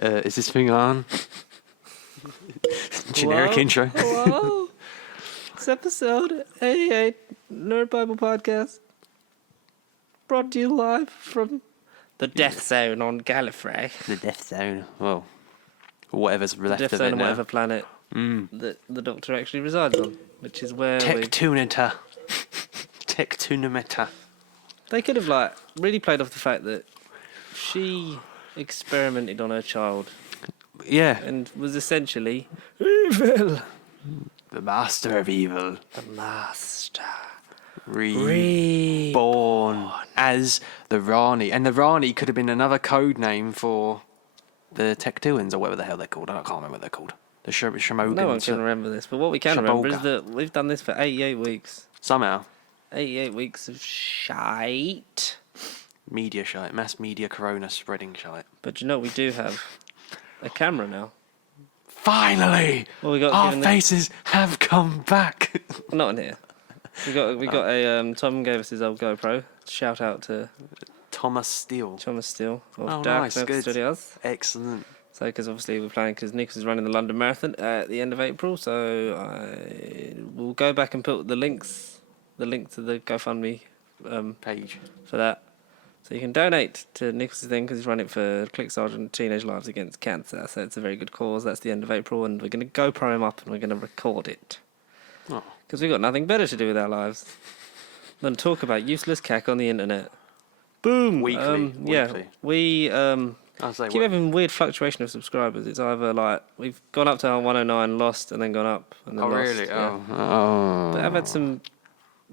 Is this thing on? Generic intro. Hello. It's episode 88, Nerd Bible Podcast. Brought to you live from the Death Zone on Gallifrey. The Death Zone. Well, whatever's left Death of Zone it on now. whatever planet that the Doctor actually resides on, which is where Tectunita. Tectunimeta. they could have really played off the fact that she experimented on her child Yeah. and was essentially evil. The Master of Evil. The Master. Reborn as the Rani. And the Rani could have been another code name for the Tectuans or whatever the hell they're called. I can't remember what they're called. The Shomogans. No one can remember this, but what we can remember is that we've done this for 88 weeks. Somehow. 88 weeks of shite. Media shite. Mass media corona spreading shite. But you know, we do have a camera now. Finally! Well, our faces have come back. Not in here. We got a Tom gave us his old GoPro. Shout out to Thomas Steele of Dark Milk Studios. Excellent. So, because obviously we're planning, because Nick is running the London Marathon at the end of April, so I will go back and put the link to the GoFundMe page for that. So you can donate to Nick's thing because he's running it for Click Sergeant Teenage Lives Against Cancer. So it's a very good cause. That's the end of April, and we're going to GoPro him up and we're going to record it. Because we've got nothing better to do with our lives than talk about useless cack on the internet. Boom! Weekly. Yeah, we keep having weird fluctuation of subscribers. It's either we've gone up to our 109, lost, and then gone up, and then lost. Really? Yeah. Oh. But I've had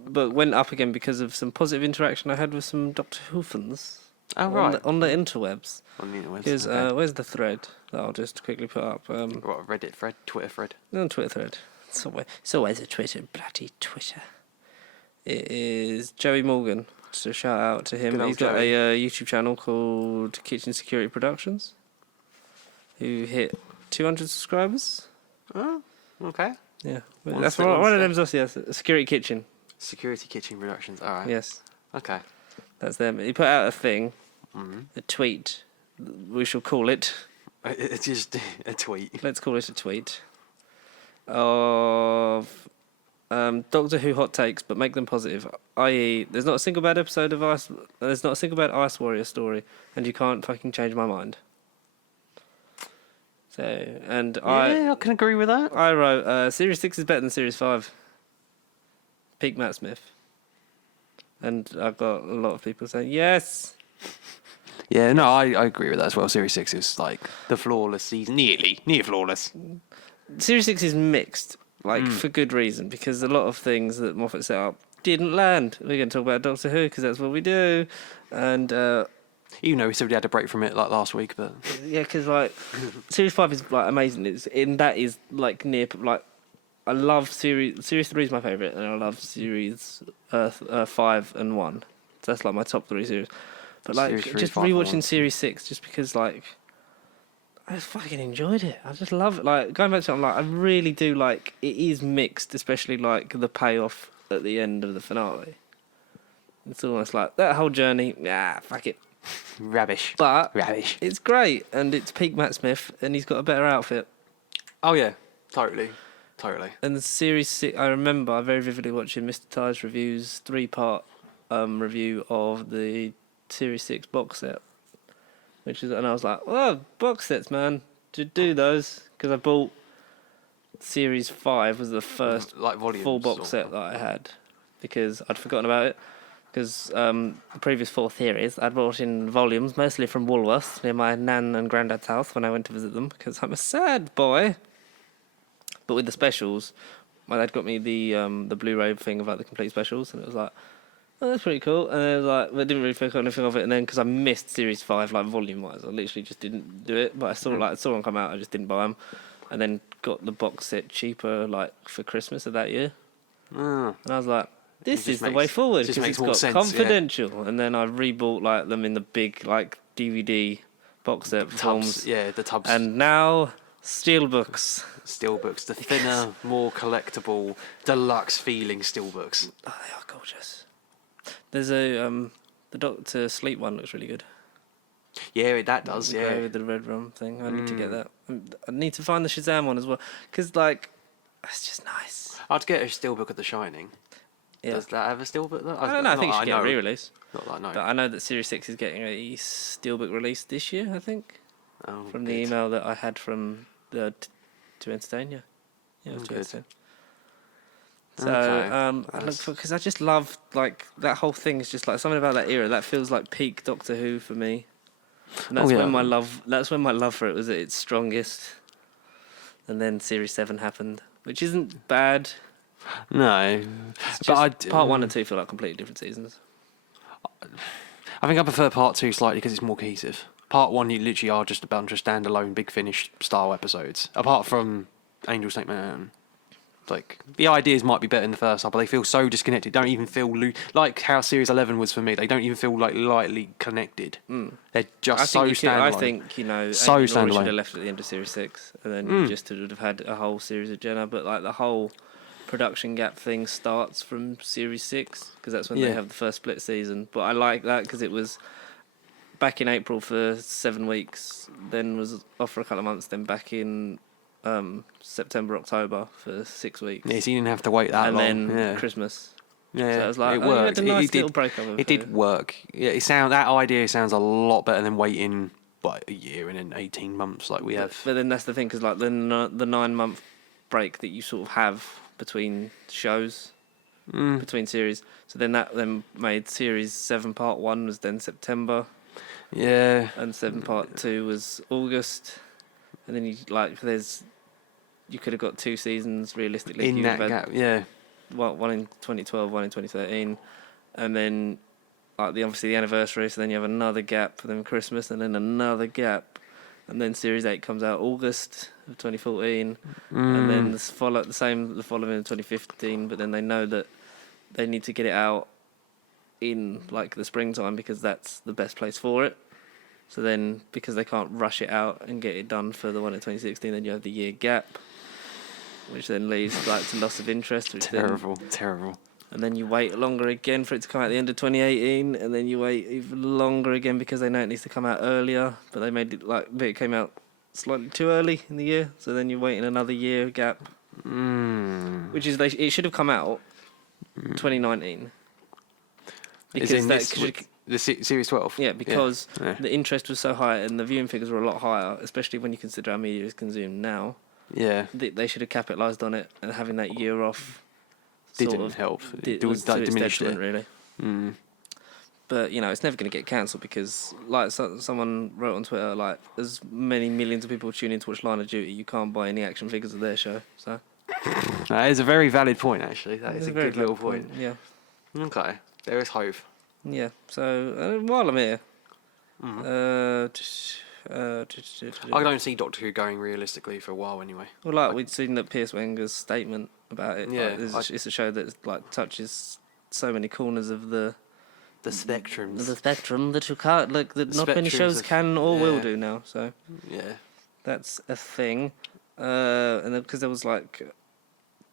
but went up again because of some positive interaction I had with some Doctor Who fans. Oh, right. On the interwebs. On the interwebs. Because okay. Where's the thread that I'll just quickly put up? What, a Reddit thread? Twitter thread? No, Twitter thread. It's always a Twitter, bloody Twitter. It is Joey Morgan. So shout out to him. He's got a YouTube channel called Kitchen Security Productions, who hit 200 subscribers. Oh, okay. Yeah, that's one of them's us. Yes, Security Kitchen. Security Kitchen Productions. All right. Yes. Okay. That's them. He put out a thing, a tweet. We shall call it. It's just a tweet. Let's call it a tweet. Of Doctor Who hot takes, but make them positive. I.e., there's not a single bad episode of Ice. There's not a single bad Ice Warrior story, and you can't fucking change my mind. So, I can agree with that. I wrote Series 6 is better than Series 5. Peak Matt Smith. And I've got a lot of people saying yes. Yeah, no, I agree with that as well. Series 6 is like the flawless season, near flawless. Series 6 is mixed, for good reason, because a lot of things that Moffat set up didn't land. We're going to talk about Doctor Who because that's what we do. And even though we said we had a break from it last week, but yeah, because Series 5 is amazing. I love Series 3 is my favourite, and I love Series 5 and 1. So that's my top 3 series. But Series 3, just 5, rewatching Series 6, just because I just fucking enjoyed it. I just love it. Going back to it, I really do it is mixed, especially the payoff at the end of the finale. It's almost like that whole journey. Fuck it. Rubbish. But rubbish. It's great, and it's peak Matt Smith, and he's got a better outfit. Oh yeah, totally. And the Series 6, I remember very vividly watching Mr. Ty's reviews, 3-part review of the Series 6 box set. And I was like, oh, box sets, man. To do those, because I bought Series 5 was the first full box set that I had, because I'd forgotten about it. Because the previous 4 theories I'd bought in volumes, mostly from Woolworths, near my nan and granddad's house when I went to visit them, because I'm a sad boy. But with the specials, my dad got me the Blu-ray thing of the complete specials, and it was like, oh, that's pretty cool. And it was I didn't really think anything of it. And then because I missed Series 5, volume-wise, I literally just didn't do it. But I saw saw them come out, I just didn't buy them. And then got the box set cheaper, for Christmas of that year. And I was like, this is the way forward, because it's got confidential. Yeah. And then I rebought them in the big DVD box set films. Yeah, the tubs. And now Steelbooks. The thinner, more collectible, deluxe feeling steelbooks. Oh, they are gorgeous. There's the Doctor Sleep one looks really good. Yeah, that does. Go Yeah. with the red rum thing. I need to get that. I need to find the Shazam one as well, because like, it's just nice. I'd get a steelbook of The Shining. Yeah. Does that have a steelbook though? I don't know. I think it should get a re-release. Not that I know. But I know that Series 6 is getting a steelbook release this year, I think. Oh, From good. the email that I had from the To Entertain, yeah. Yeah, it was To Good. Entertain. So, Okay. I look for, because I just love, like, that whole thing is just like something about that era. That feels like peak Doctor Who for me. And that's when my love for it was at its strongest. And then Series 7 happened, which isn't bad. No, It's but just part 1 and 2 feel like completely different seasons. I think I prefer part 2 slightly because it's more cohesive. Part 1, you literally are just a bunch of standalone Big Finish style episodes. Apart from Angels Take Manhattan. Like, the ideas might be better in the first half, but they feel so disconnected. Don't even feel like how Series 11 was for me. They don't even feel like lightly connected. They're just standalone. I think, so Amy Laurie standalone. should have left at the end of Series 6, and then you just would have had a whole series of Jenna. But like the whole production gap thing starts from Series 6, because that's when they have the first split season. But I like that because it was back in April for 7 weeks, then was off for a couple of months, then back in September, October for 6 weeks. Yeah, so you didn't have to wait that long. And then Christmas. Yeah, So it was like, it worked. a nice little break of it did work. Yeah, that idea sounds a lot better than waiting a year and then 18 months like we have. But then that's the thing, because like the 9-month break that you sort of have between shows, between series. So then that made Series 7 Part 1 was then September. Yeah. And 7 Part 2 was August. And then you could have got 2 seasons realistically. In that gap, yeah. One in 2012, one in 2013. And then obviously the anniversary, so then you have another gap, then Christmas, and then another gap. And then Series 8 comes out August of 2014. And then the following in 2015, but then they know that they need to get it out in like the springtime because that's the best place for it. So then, because they can't rush it out and get it done for the one in 2016, then you have the year gap, which then leads like to loss of interest. Which Terrible. And then you wait longer again for it to come out at the end of 2018, and then you wait even longer again because they know it needs to come out earlier, but they made it but it came out slightly too early in the year. So then you're waiting another year gap, which is it should have come out 2019. Because the Series 12? Yeah, because the interest was so high and the viewing figures were a lot higher, especially when you consider how media is consumed now. Yeah. They should have capitalised on it, and having that year off didn't help. It was to its detriment, really. Mm. But, it's never going to get cancelled because, like someone wrote on Twitter, like, as many millions of people tune in to watch Line of Duty, you can't buy any action figures of their show, so... That is a very valid point, actually. That is a good little point. Yeah. Okay. There is hope. Yeah, so while I'm here, I don't see Doctor Who going realistically for a while anyway. Well, we'd seen that Piers Wenger's statement about it. Yeah, It's a show that like touches so many corners of the spectrums. The spectrum that you can't that not many shows can or will do now. So yeah, that's a thing. And then because there was like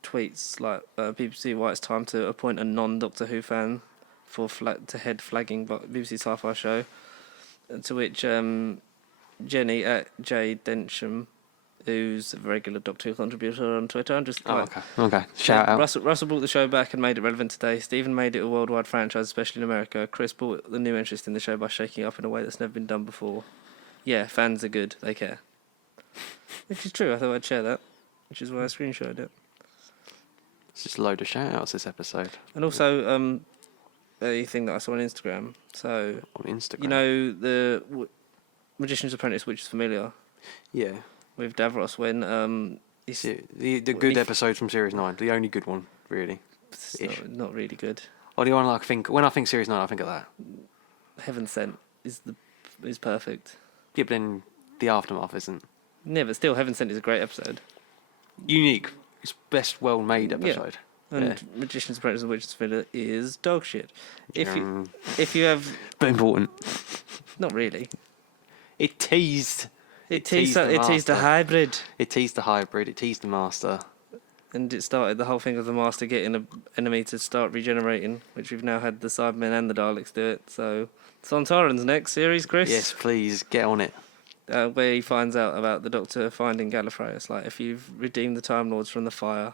tweets like BBC why it's time to appoint a non-Doctor Who fan to head flagging BBC Sci-Fi show, to which Jenny at J Densham, who's a regular Doctor Who contributor on Twitter, and just okay, shout out. Russell brought the show back and made it relevant today. Stephen made it a worldwide franchise, especially in America. Chris brought the new interest in the show by shaking it up in a way that's never been done before. Yeah, fans are good; they care. Which is true. I thought I'd share that, which is why I screenshotted it. It's just a load of shout outs this episode. And also, a thing that I saw on Instagram. So on Instagram, the Magician's Apprentice, which is familiar. Yeah. With Davros when the good episode from Series 9, the only good one really. It's not really good. Or do you want to think when I think Series 9, I think of that. Heaven Sent is perfect. Yeah, but then the aftermath isn't. Yeah, but still, Heaven Sent is a great episode. Unique. It's best well made episode. Yeah. And Magician's Apprentice and Witch's Thriller is dog shit. If you have, but important. Not really. It teased. It teased the hybrid. It teased the hybrid. It teased the master. and it started the whole thing of the Master getting an enemy to start regenerating, which we've now had the Cybermen and the Daleks do it. So Sontaran's next series, Chris. Yes, please get on it. Where he finds out about the Doctor finding Gallifrey. It's like, if you've redeemed the Time Lords from the fire,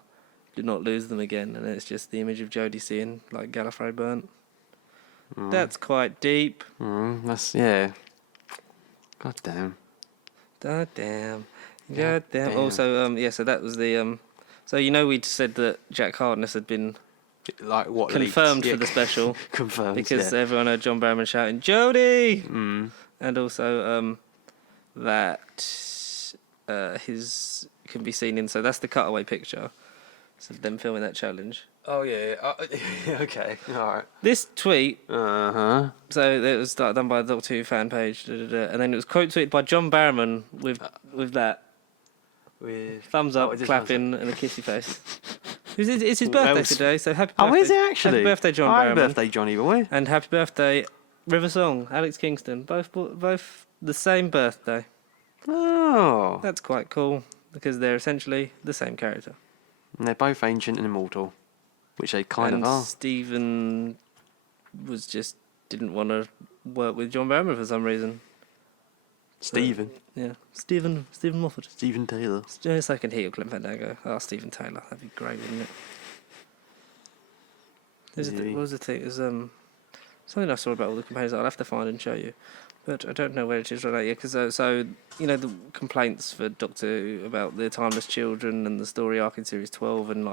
do not lose them again. And it's just the image of Jodie seeing like Gallifrey burnt. That's quite deep. That's yeah. God damn. God damn. God God damn. damn. Also, so that was the So we'd said that Jack Harkness had been Like what? confirmed leaked? for the special Confirmed. because yeah. everyone heard John Barrowman shouting Jodie, and also that his can be seen in. So that's the cutaway picture. So them filming that challenge. Oh yeah. Okay. All right. This tweet. Uh-huh. So it was done by the Doctor Who fan page, and then it was quote tweeted by John Barrowman with that With thumbs up, it is clapping, and a kissy face. It's his birthday was- today, so happy birthday. Oh, is it actually? Happy birthday, John Happy Barrowman. birthday, Johnny boy. And happy birthday, River Song, Alex Kingston. Both the same birthday. Oh. That's quite cool, because they're essentially the same character. And they're both ancient and immortal, which they kind and of are. Stephen didn't want to work with John Barrowman for some reason. Stephen. Yeah, Stephen Moffat. Stephen Taylor. Just so I can hear Glenn Fandango. Oh, Stephen Taylor. That'd be great, wouldn't it? What was the thing? It was something I saw about all the companions. I'll have to find and show you, but I don't know where it is right now. Yeah, because the complaints for Doctor Who about the Timeless Children and the story arc in Series 12 and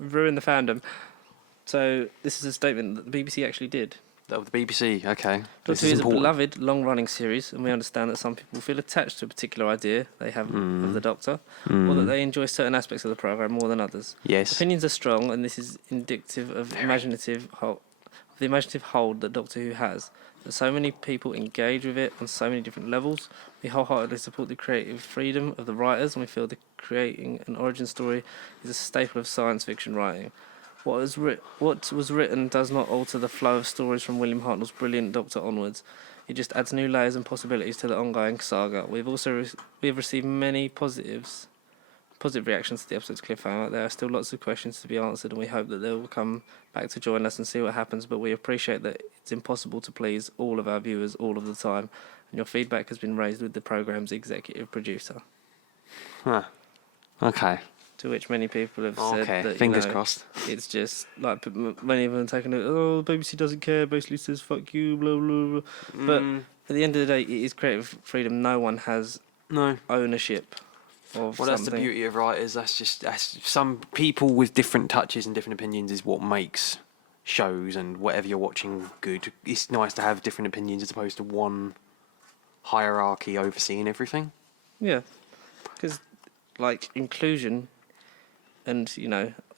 ruin the fandom. So this is a statement that the BBC actually did. Oh, the BBC. Okay. Doctor Who is a beloved, long-running series, and we understand that some people feel attached to a particular idea they have of the Doctor, or that they enjoy certain aspects of the programme more than others. Yes. Opinions are strong, and this is indicative of the imaginative hold that Doctor Who has. That so many people engage with it on so many different levels. We wholeheartedly support the creative freedom of the writers, and we feel that creating an origin story is a staple of science fiction writing. What was written does not alter the flow of stories from William Hartnell's brilliant Doctor onwards. It just adds new layers and possibilities to the ongoing saga. We have received many positive reactions to the episode's cliffhanger. There are still lots of questions to be answered, and we hope that they will come back to join us and see what happens. But we appreciate that it's impossible to please all of our viewers all of the time, and your feedback has been raised with the programme's executive producer. Huh. Okay. To which many people have said that fingers crossed. It's just like many of them taking it. Oh, the BBC doesn't care. Basically says fuck you, blah blah blah. But at the end of the day, it is creative freedom. No one has ownership of Well, something. that's the beauty of writers. That's some people with different touches and different opinions is what makes shows and whatever you're watching good. It's nice to have different opinions as opposed to one hierarchy overseeing everything. Yeah, because inclusion. And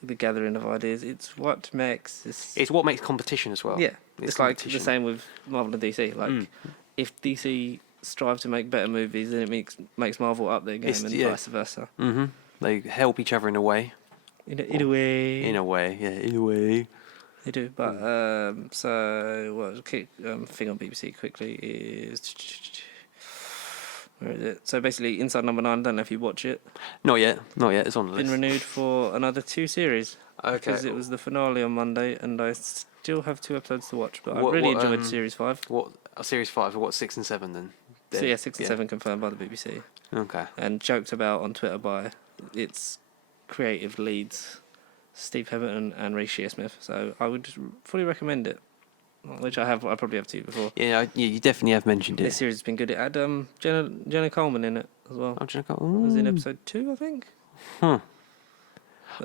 the gathering of ideas. It's what makes this. It's what makes competition as well. Yeah, it's like the same with Marvel and DC. Like, if DC strive to make better movies, then it makes Marvel up their game, and vice versa. Mm-hmm. They help each other in a way. In a way. In a way, yeah, in a way. They do, but so what? Thing on BBC quickly is. Where is it? So basically, Inside Number 9, I don't know if you watch it. Not yet. It's on the list. Been renewed for another 2 series. Okay. Because it was the finale on Monday, and I still have 2 episodes to watch. But I really enjoyed Series 5. Series 5? What 6 and 7 then? So yeah, 6 and 7 confirmed by the BBC. Okay. And joked about on Twitter by its creative leads, Steve Pemberton and Reece Shearsmith. So I would fully recommend it. Which I probably have to you before. Yeah, you definitely have mentioned it. This series has been good. It had Jenna Coleman in it as well. Oh, Jenna It was in episode 2, I think. I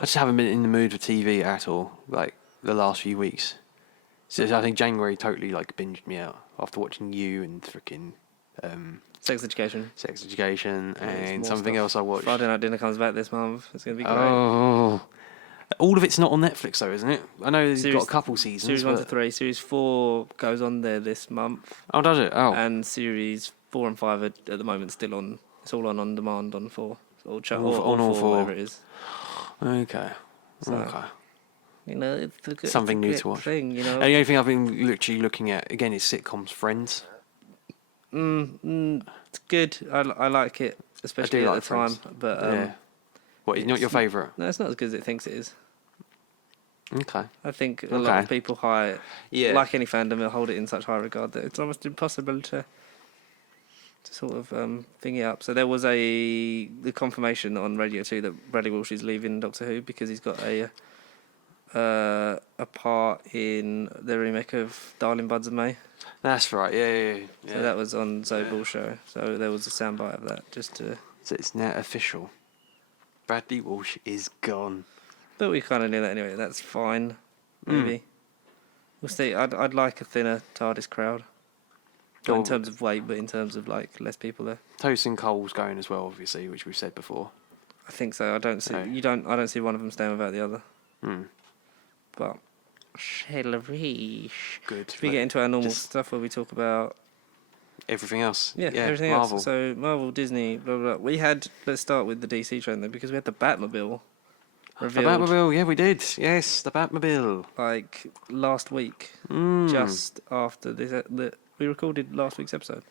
just haven't been in the mood for TV at all, like, the last few weeks. So I think January totally, binged me out after watching You and freaking... Sex Education. And something else I watched. Friday Night Dinner comes back this month. It's going to be great. Oh... All of it's not on Netflix, though, isn't it? I know you've got a couple seasons. Series 1 to 3. Series 4 goes on there this month. Oh, does it? Oh. And Series 4 and 5 are, at the moment, still on. It's all on demand on 4. All 4, whatever it is. Okay. So, it's something a new to watch. Thing, And the only thing I've been literally looking at, again, is sitcoms. Friends. It's good. I like it, especially at the time. But What, is not your favourite? No, it's not as good as it thinks it is. Okay. I think a lot of people like any fandom, will hold it in such high regard that it's almost impossible to sort of thing it up. So there was the confirmation on Radio 2 that Bradley Walsh is leaving Doctor Who because he's got a part in the remake of Darling Buds of May. That's right, yeah. So that was on Zoe Ball's show. So there was a soundbite of that just to... So it's now official. Bradley Walsh is gone. But we kind of knew that anyway. That's fine. Maybe. We'll see. I'd like a thinner TARDIS crowd. Not in terms of weight, but in terms of like less people there. Tosin Cole's going as well, obviously, which we've said before. I think so. I don't see I don't see one of them staying without the other. But Shellerish. Good. Should we get into our normal stuff where we talk about everything else? Yeah, everything Marvel. else. So Marvel, Disney, blah blah blah. Let's start with the DC train then, because we had the Batmobile revealed. The Batmobile, yeah, we did. Yes, the Batmobile. Like last week, just after this, we recorded last week's episode.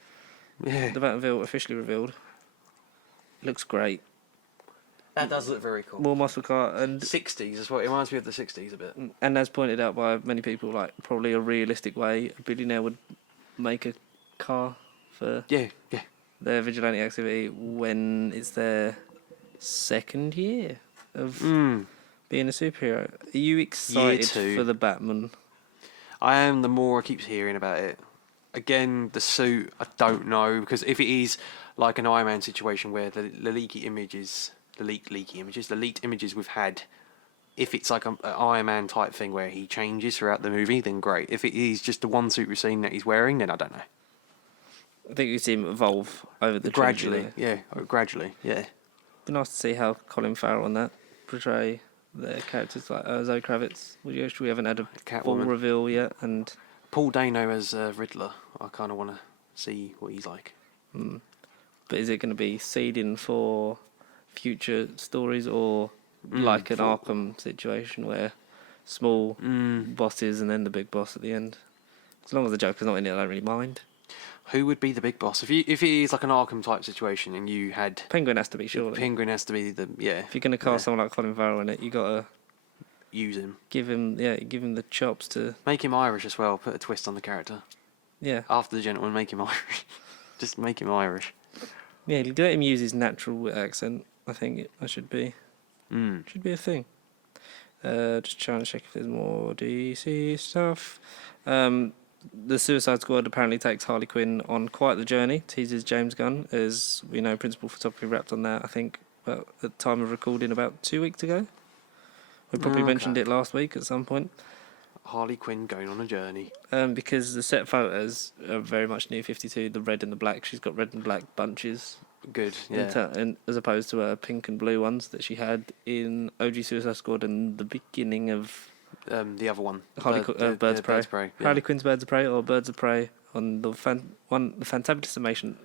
Yeah. The Batmobile officially revealed. Looks great. That does look very cool. More muscle car and 60s is what it reminds me of the 60s a bit. And as pointed out by many people, like probably a realistic way a billionaire would make a car for their vigilante activity when it's their second year of being a superhero. Are you excited for the Batman? I am. The more I keep hearing about it. Again, the suit, I don't know, because if it is like an Iron Man situation where the leaked images we've had, if it's like an Iron Man type thing where he changes throughout the movie, then great. If it is just the one suit we've seen that he's wearing, then I don't know. I think you see him evolve over the gradually, yeah. Be nice to see how Colin Farrell and that portray their characters like Zoe Kravitz. We haven't had a full reveal yet, and Paul Dano as Riddler. I kind of want to see what he's like. But is it going to be seeding for future stories, or like an Arkham situation where small bosses and then the big boss at the end? As long as the Joker's not in it, I don't really mind. Who would be the big boss? If it is like an Arkham type situation and you had... Penguin has to be, surely. Penguin has to be the... Yeah. If you're going to cast someone like Colin Farrell in it, you got to... use him. Give him the chops to... Make him Irish as well. Put a twist on the character. Yeah. After the gentleman, make him Irish. Just make him Irish. Yeah, let him use his natural accent. I think that should be... Should be a thing. Just trying to check if there's more DC stuff. The Suicide Squad apparently takes Harley Quinn on quite the journey, teases James Gunn. As we know, principal photography wrapped on that, I think, at the time of recording about 2 weeks ago. We probably mentioned it last week at some point. Harley Quinn going on a journey. Because the set photos are very much New 52, the red and the black. She's got red and black bunches. Good, yeah. And as opposed to her pink and blue ones that she had in OG Suicide Squad and the beginning of... the other one. Birds of Prey. Yeah. Harley Quinn's Birds of Prey, or Birds of Prey on the fantabulous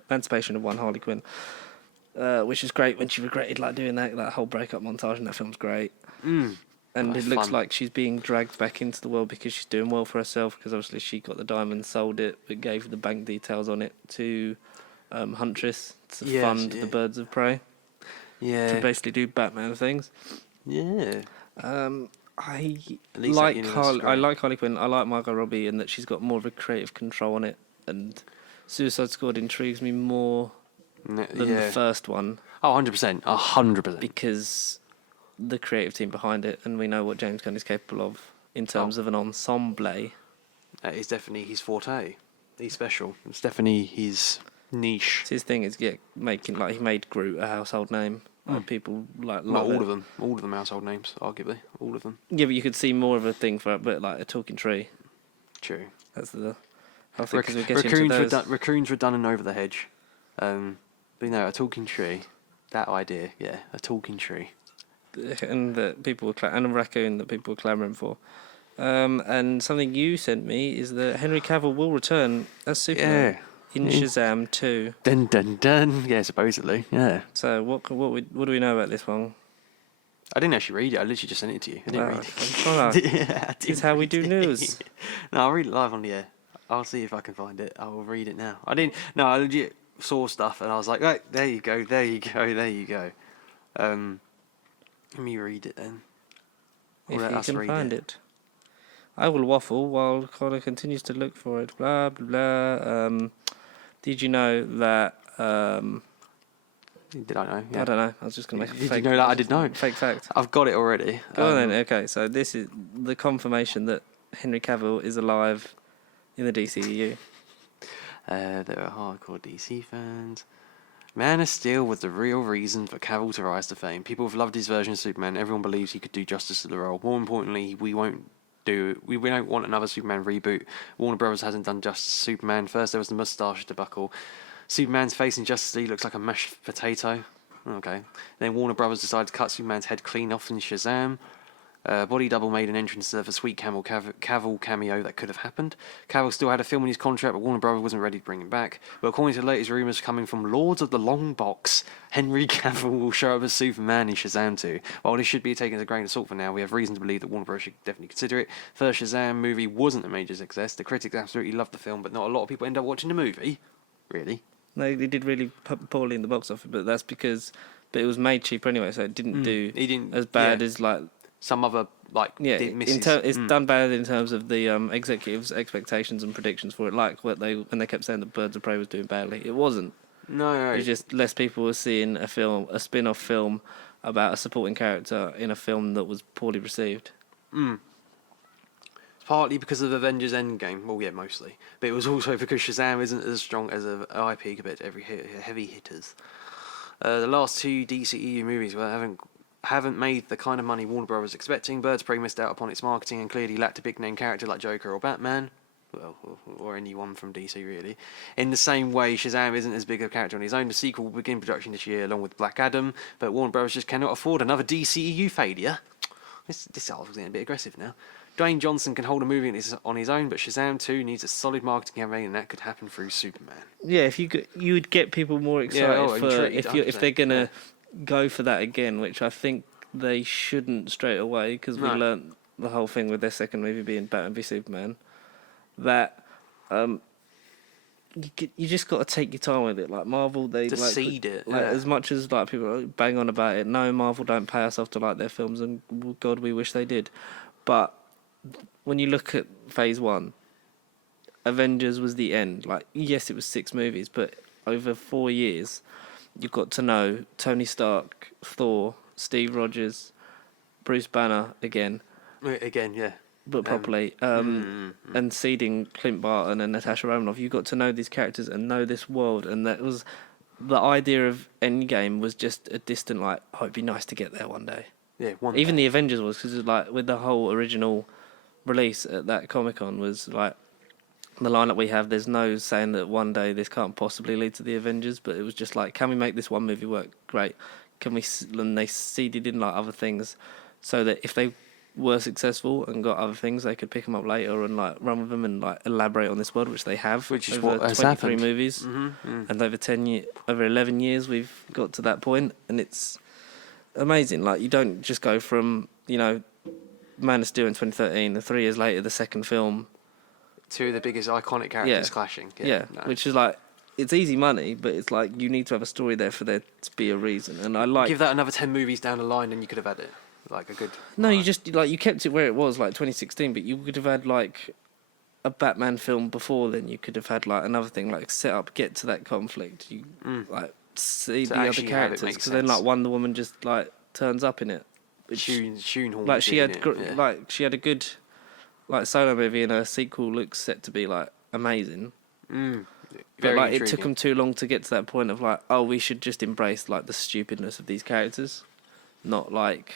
emancipation of one Harley Quinn, which is great when she regretted doing that whole breakup montage, and that film's great. And it looks like she's being dragged back into the world because she's doing well for herself, because obviously she got the diamond, sold it, but gave the bank details on it to Huntress to fund the Birds of Prey. Yeah. To basically do Batman things. Yeah. I like Harley Quinn. I like Margot Robbie in that she's got more of a creative control on it, and Suicide Squad intrigues me more than the first one. Oh, 100%. 100%. Because the creative team behind it, and we know what James Gunn is capable of in terms of an ensemble. That is definitely his forte. He's special. It's definitely his niche. So his thing is making he made Groot a household name. People love all of them. All of them household names, arguably. All of them. Yeah, but you could see more of a thing for it, but like a talking tree. True. That's the... Raccoons were done and over the hedge. But a talking tree. That idea, yeah. A talking tree. And that people were and a raccoon that people were clamouring for. And something you sent me is that Henry Cavill will return as Superman. Yeah. In Shazam 2. Dun dun dun. Yeah, supposedly. Yeah. So what do we know about this one? I didn't actually read it. I literally just sent it to you. I didn't read it. This is how we do news. No, I'll read it live on the air. I'll see if I can find it. I will read it now. I legit saw stuff and I was like, right, there you go. Let me read it then. Or If let you us can read find it. I will waffle while Connor continues to look for it. Blah, blah, blah. Did you know that... Did I know? Yeah. I don't know. I was just going to make a Did fake... you know that I did know? Fake fact. I've got it already. Go on then. Okay, so this is the confirmation that Henry Cavill is alive in the DCEU. There are hardcore DC fans. Man of Steel was the real reason for Cavill to rise to fame. People have loved his version of Superman. Everyone believes he could do justice to the role. More importantly, we don't want another Superman reboot. Warner Brothers hasn't done justice to Superman. First there was the moustache debacle. Superman's face in Justice League looks like a mashed potato. Okay. Then Warner Brothers decided to cut Superman's head clean off in Shazam. Body double made an entrance to the sweet Cavill cameo that could have happened. Cavill still had a film in his contract, but Warner Brothers wasn't ready to bring him back. But according to the latest rumours coming from Lords of the Long Box, Henry Cavill will show up as Superman in Shazam 2. While this should be taken as a grain of salt for now, we have reason to believe that Warner Bros. Should definitely consider it. First Shazam movie wasn't a major success. The critics absolutely loved the film, but not a lot of people end up watching the movie. Really? No, they did really poorly in the box office, but that's because it was made cheaper anyway, so it didn't do as bad as like some other misses. It's done bad in terms of the executives' expectations and predictions for it, like when they kept saying that Birds of Prey was doing badly. It wasn't. No. It's just less people were seeing a spin-off film about a supporting character in a film that was poorly received. Partly because of Avengers Endgame. Well, yeah, mostly. But it was also because Shazam isn't as strong as an IP compared to every heavy hitters. The last two DCEU movies haven't made the kind of money Warner Bros. Was expecting. Birds of Prey missed out upon its marketing and clearly lacked a big-name character like Joker or Batman. Well, or anyone from DC, really. In the same way, Shazam isn't as big a character on his own. The sequel will begin production this year along with Black Adam, but Warner Bros. Just cannot afford another DCEU failure. This article's getting a bit aggressive now. Dwayne Johnson can hold a movie on his own, but Shazam 2 needs a solid marketing campaign, and that could happen through Superman. Yeah, if you would get people more excited if they're gonna go for that again, which I think they shouldn't straight away because we learnt the whole thing with their second movie being Batman v Superman. That you just got to take your time with it. Like Marvel, they seed it. As much as like people bang on about it. No, Marvel don't pay us off to like their films, and God, we wish they did. But when you look at Phase 1, Avengers was the end. Like, yes, it was 6 movies, but over 4 years, you got to know Tony Stark, Thor, Steve Rogers, Bruce Banner again. Again, yeah. But properly. And seeding Clint Barton and Natasha Romanoff. You got to know these characters and know this world. And that was... The idea of Endgame was just a distant, like, oh, it'd be nice to get there one day. Yeah, Even the Avengers was, because like with the whole original release at that Comic-Con was like the lineup we have. There's no saying that one day this can't possibly lead to the Avengers, but it was just like, can we make this one movie work? Great. Can we? And they seeded in like other things, so that if they were successful and got other things, they could pick them up later and like run with them and like elaborate on this world, which they have. Which is over what has 23 happened. movies, and over 11 years we've got to that point, and it's amazing. Like, you don't just go from, Man of Steel in 2013 and 3 years later the second film, two of the biggest iconic characters clashing. Which is like, it's easy money, but it's like you need to have a story there for there to be a reason. And I like, give that another 10 movies down the line and you could have had it like a good... No, you just like, you kept it where it was, like 2016, but you could have had like a Batman film before then. You could have had like another thing, like set up, get to that conflict, you like see the other characters, because then like Wonder Woman just like turns up in it. Shoehorn. Like she had she had a good like solo movie, and her sequel looks set to be like amazing. But like it took them too long to get to that point of like, oh, we should just embrace like the stupidness of these characters, not like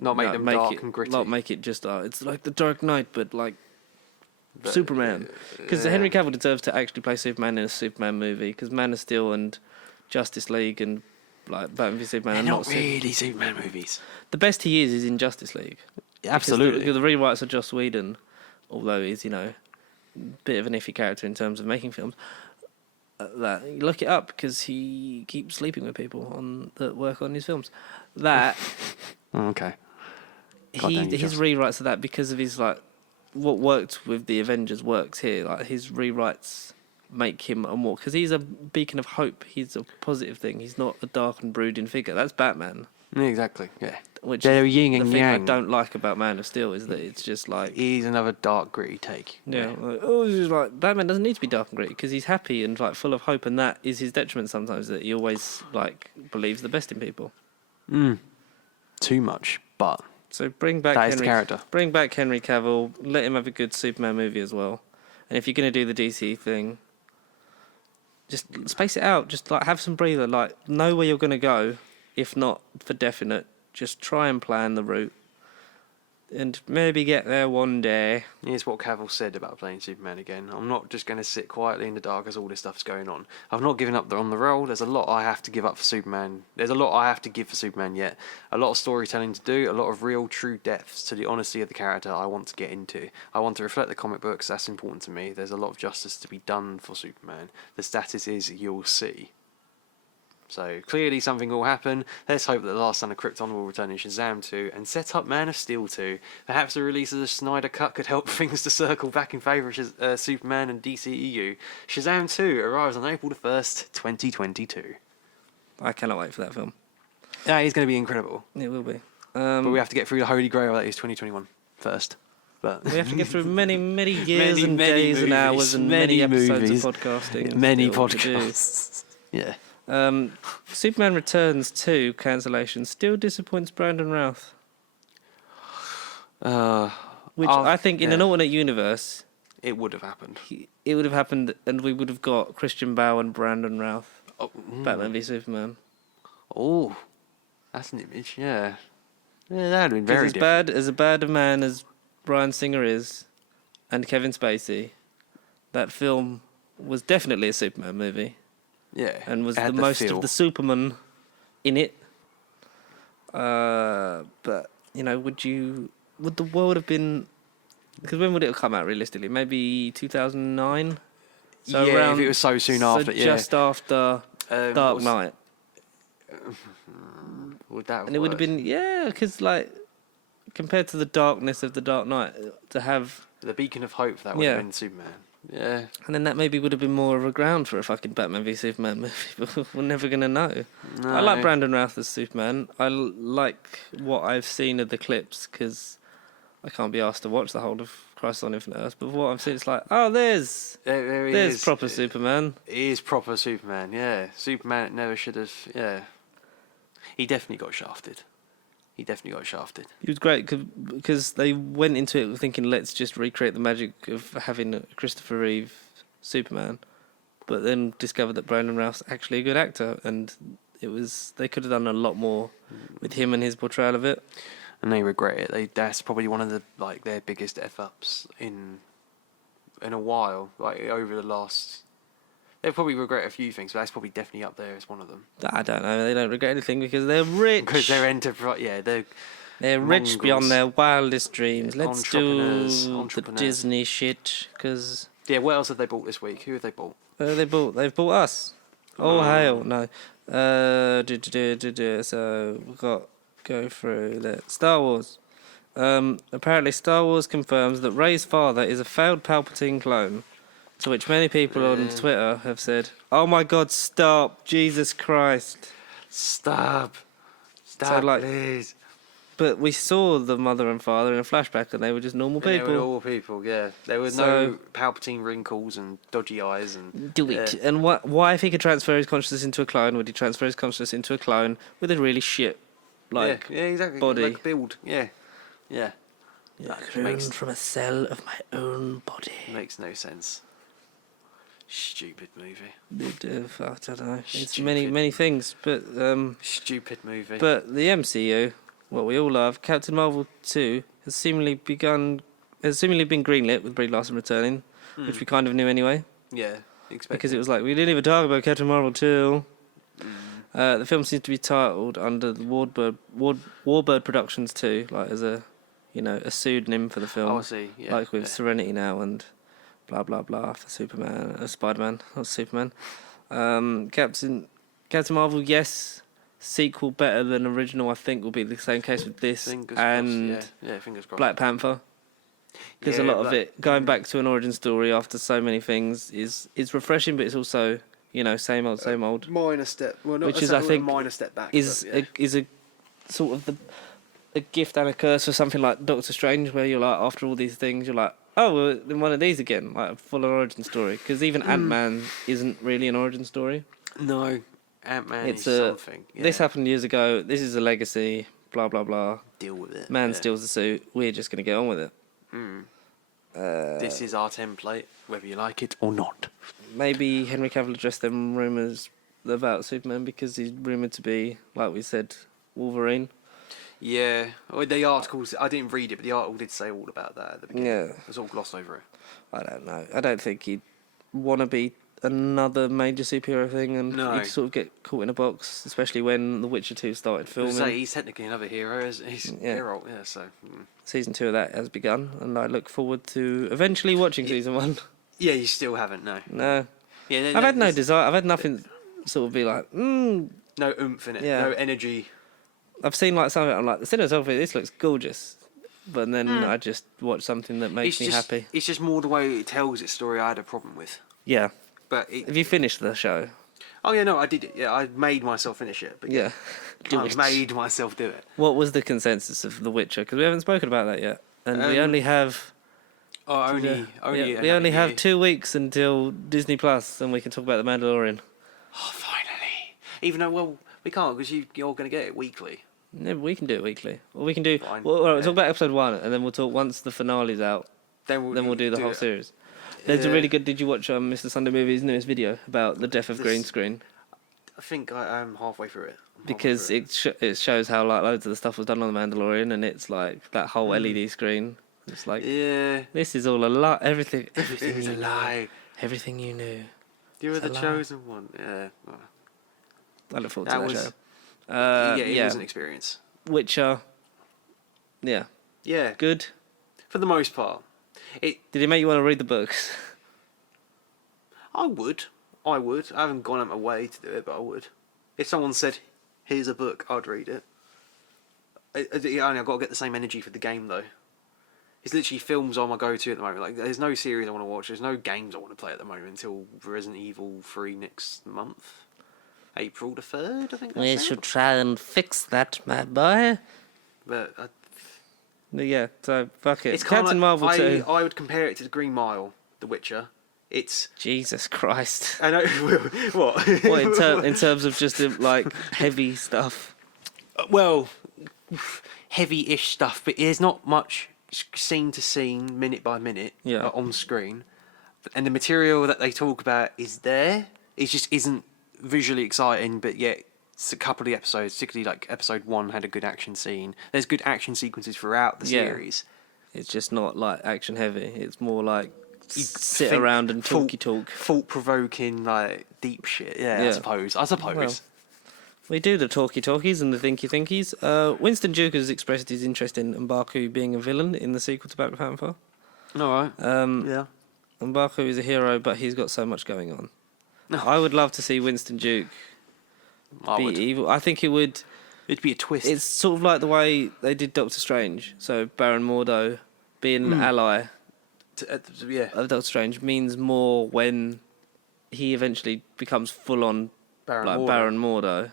make them dark and gritty. Not make it just it's like the Dark Knight, but like Superman. Because Henry Cavill deserves to actually play Superman in a Superman movie. Because Man of Steel and Justice League and like Batman v Superman They're are not really Superman movies. The best he is in Justice League. Absolutely. The rewrites of Joss Whedon, although he's a bit of an iffy character in terms of making films. That you look it up because he keeps sleeping with people that work on his films. That okay. His rewrites of that, because of his like what worked with the Avengers works here. Like his rewrites make him a more, because he's a beacon of hope. He's a positive thing. He's not a dark and brooding figure. That's Batman. Yeah, exactly. Yeah. Which They're is yin the and thing yang. I don't like about Man of Steel is that it's just like He's another dark, gritty take. yeah, like, oh, it's just like Batman doesn't need to be dark and gritty because he's happy and like full of hope, and that is his detriment sometimes. That he always like believes the best in people. Too much, but So bring back that is the character. Bring back Henry Cavill. Let him have a good Superman movie as well. And if you're gonna do the DC thing, just space it out. Just like have some breather. Like know where you're gonna go. If not for definite, just try and plan the route. And maybe get there one day. Here's what Cavill said about playing Superman again. I'm not just going to sit quietly in the dark as all this stuff's going on. I've not given up on the role. There's a lot I have to give up for Superman. There's a lot I have to give for Superman yet. A lot of storytelling to do. A lot of real, true depths to the honesty of the character I want to get into. I want to reflect the comic books. That's important to me. There's a lot of justice to be done for Superman. The status is you'll see. So clearly something will happen. Let's hope that The Last Son of Krypton will return in Shazam 2 and set up Man of Steel 2. Perhaps the release of the Snyder Cut could help things to circle back in favour of Superman and DCEU. Shazam 2 arrives on April the 1st, 2022. I cannot wait for that film. Yeah, it's going to be incredible. It will be. But we have to get through the Holy Grail that is 2021 first. But we have to get through many years and many days movies, and hours and many episodes movies, of podcasting. many still to do. podcasts. Yeah. Superman Returns 2 cancellation still disappoints Brandon Routh. Which I think in an alternate universe, it would have happened. It would have happened and we would have got Christian Bale and Brandon Routh. Batman v Superman. Oh, that's an image, yeah. Yeah, that would have been very different. As bad a man as Bryan Singer is, and Kevin Spacey, that film was definitely a Superman movie. Yeah, and was the most of the Superman in it. But you know, would the world have been? Because when would it have come out realistically? Maybe 2009. So yeah, around, if it was so soon after, yeah, just after Dark Knight. Would that? And it would have been because like compared to the darkness of the Dark Knight, to have the beacon of hope that would have been Superman. Yeah. And then that maybe would have been more of a ground for a fucking Batman v Superman movie, but we're never going to know. No. I like Brandon Routh as Superman. I like what I've seen of the clips, because I can't be asked to watch the whole of Crisis on Infinite Earths, but what I've seen, it's like, oh, there's proper Superman. He is proper Superman, yeah. Superman never should have, yeah. He definitely got shafted. He was great because they went into it thinking, let's just recreate the magic of having Christopher Reeve Superman, but then discovered that Brandon Routh's actually a good actor, and they could have done a lot more with him and his portrayal of it. And they regret it. That's probably one of their biggest f-ups in a while. Like over the last. They'll probably regret a few things, but that's probably definitely up there as one of them. I don't know. They don't regret anything because they're rich. Because they're enterprise. Yeah, they're rich beyond their wildest dreams. Let's do the Disney shit. Cause what else have they bought this week? Who have they bought? They've bought us. Oh hail no. So we've got go through that. Star Wars. Apparently, Star Wars confirms that Rey's father is a failed Palpatine clone. To which many people on Twitter have said, "Oh my God, stop! Jesus Christ, stop, please!" But we saw the mother and father in a flashback, and they were just normal people. They were normal people, yeah. There were no Palpatine wrinkles and dodgy eyes and. Do it. And why, if he could transfer his consciousness into a clone, would he transfer his consciousness into a clone with a really shit, exactly, body? Like build, yeah. Cloned from a cell of my own body. Makes no sense. Stupid movie. I don't know. It's many things, but stupid movie. But the MCU, what we all love, Captain Marvel 2 has seemingly been greenlit with Brie Larson returning, which we kind of knew anyway. Yeah, because it was like we didn't even talk about Captain Marvel 2. The film seems to be titled under the Warbird Productions 2, like as a pseudonym for the film. Oh, I see. Yeah, like with Serenity Now and blah blah blah for Superman, Spider-Man, not Superman. Captain Marvel, yes. Sequel better than original, I think, will be the same case with this. Fingers crossed. Black Panther. Because a lot of it, going back to an origin story after so many things, is refreshing, but it's also, same old. Minor step. Well, not which is, I think, a minor step back. Is a sort of a gift and a curse for something like Doctor Strange, where you're like, after all these things, you're like, oh, we're in one of these again, like a full origin story. Because even Ant-Man isn't really an origin story. No, Ant-Man It's is something. Yeah. This happened years ago. This is a legacy. Blah blah blah. Deal with it. Man steals the suit. We're just gonna get on with it. This is our template, whether you like it or not. Maybe Henry Cavill addressed them rumours about Superman because he's rumoured to be, like we said, Wolverine. Yeah, well, the articles, I didn't read it, but the article did say all about that at the beginning. Yeah. It was all glossed over it. I don't know. I don't think he'd want to be another major superhero thing, and No. he'd sort of get caught in a box, especially when The Witcher 2 started filming. Say, he's technically another hero. He's Geralt, yeah, so... Season 2 of that has begun, and I look forward to eventually watching Season 1. Yeah, you still haven't, no. No. Yeah, I've had no desire. I've had nothing sort of be like, No oomph in it, Yeah. no energy. I've seen like some of it, I'm like, the cinematography, this looks gorgeous. But then I just watch something that makes me happy. It's just more the way it tells its story I had a problem with. Yeah. But Have you finished the show? Oh, yeah, no, I did it. Yeah, I made myself finish it. But Yeah. I made myself do it. What was the consensus of The Witcher? Because we haven't spoken about that yet. And we only have... Oh, we only have 2 weeks until Disney Plus, and we can talk about The Mandalorian. Oh, finally. Even though, well, we can't because you're going to get it weekly. No, we can do it weekly. Or we can do... Fine. Well, all right, we'll Yeah. talk about episode 1, and then we'll talk once the finale's out. Then We'll do the whole it. series. There's a Yeah. really good... Did you watch Mr. Sunday Movie's newest video about the death of green screen? I think I'm halfway through it. Because it shows how like loads of the stuff was done on the Mandalorian, and it's like that whole LED screen. It's like this is all a lie. Everything It's a you lie. knew. Everything you knew. You were It's a the lie. chosen one. Yeah. Well, I look forward that to that was. show. It was an experience. Witcher. Yeah, Yeah, good. for the most part. Did it make you want to read the books? I would. I haven't gone out my way to do it, but I would. If someone said, "Here's a book," I'd read it. I've got to get the same energy for the game though. It's literally films are my go-to at the moment. Like, there's no series I want to watch. There's no games I want to play at the moment until Resident Evil 3 next month, April the 3rd. I think. We should try and fix that, my boy. But Yeah, so fuck it. it's kind Captain of Marvel like, 2. I would compare it to the Green Mile, The Witcher. It's. Jesus Christ. I know. What? What in terms of just like heavy stuff? Well, heavy-ish stuff, but there's not much scene to scene, minute by minute, on screen. And the material that they talk about is there. It just isn't visually exciting, but yet it's a couple of the episodes, particularly like episode 1 had a good action scene. There's good action sequences throughout the series. It's just not like action heavy. It's more like You sit think around and talky talk. Thought-provoking, like, deep shit. Yeah, Yeah. I suppose. Well, we do the talky talkies and the thinky thinkies. Winston Duke has expressed his interest in M'Baku being a villain in the sequel to Black Panther. Alright. Yeah. M'Baku is a hero, but he's got so much going on. I would love to see Winston Duke be evil. I think it would... It'd be a twist. It's sort of like the way they did Doctor Strange. So Baron Mordo being an ally Yeah. of Doctor Strange means more when he eventually becomes full-on Baron Mordo.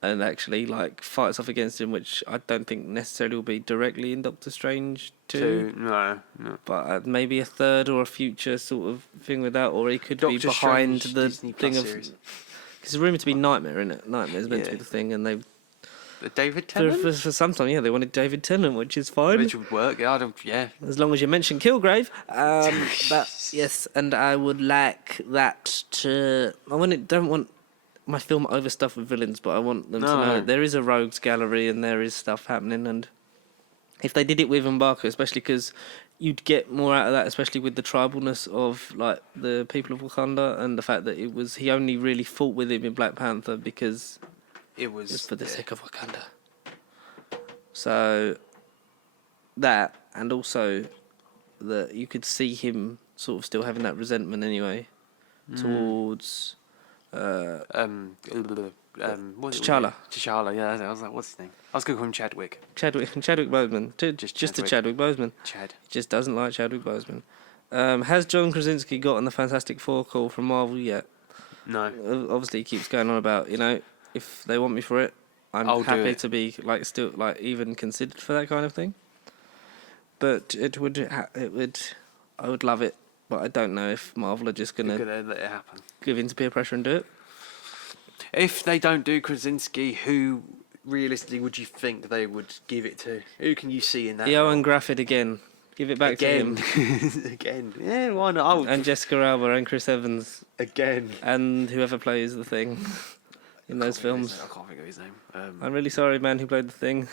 And actually like fights off against him, which I don't think necessarily will be directly in Doctor Strange 2. No. But maybe a third or a future sort of thing with that, or he could be Doctor behind Strange the Disney thing Plus of... series. Because it's rumoured to be Nightmare, isn't it? Nightmare is meant to be the thing, and they... David Tennant? For some time, they wanted David Tennant, which is fine. Which would work, yeah. As long as you mention Kilgrave. But yes, and I would like that to... don't want my film overstuffed with villains, but I want them to know that there is a rogues gallery and there is stuff happening. And if they did it with M'Baku, especially because you'd get more out of that, especially with the tribalness of like the people of Wakanda and the fact that he only really fought with him in Black Panther because it was for the sake of Wakanda. So that, and also that you could see him sort of still having that resentment anyway towards T'Challa. T'Challa, yeah. I was like, what's his name? I was going to call him Chadwick. Chadwick Boseman. Just to Chadwick Boseman. Chad. He just doesn't like Chadwick Boseman. Has John Krasinski gotten the Fantastic Four call from Marvel yet? No. Obviously, he keeps going on about, if they want me for it, I'm I'll do happy it. to be like still like even considered for that kind of thing. But it would I would love it, but I don't know if Marvel are just You're gonna gonna let it happen. give in to peer pressure and do it. If they don't do Krasinski, who realistically would you think they would give it to? Who can you see in that? Johan role? Graffit again. Give it back Again. to him. Again. Yeah, why not? Oh, And Jessica Alba and Chris Evans again. and whoever plays the Thing in those films. I can't think of his name. I'm really sorry, man, who played the Thing.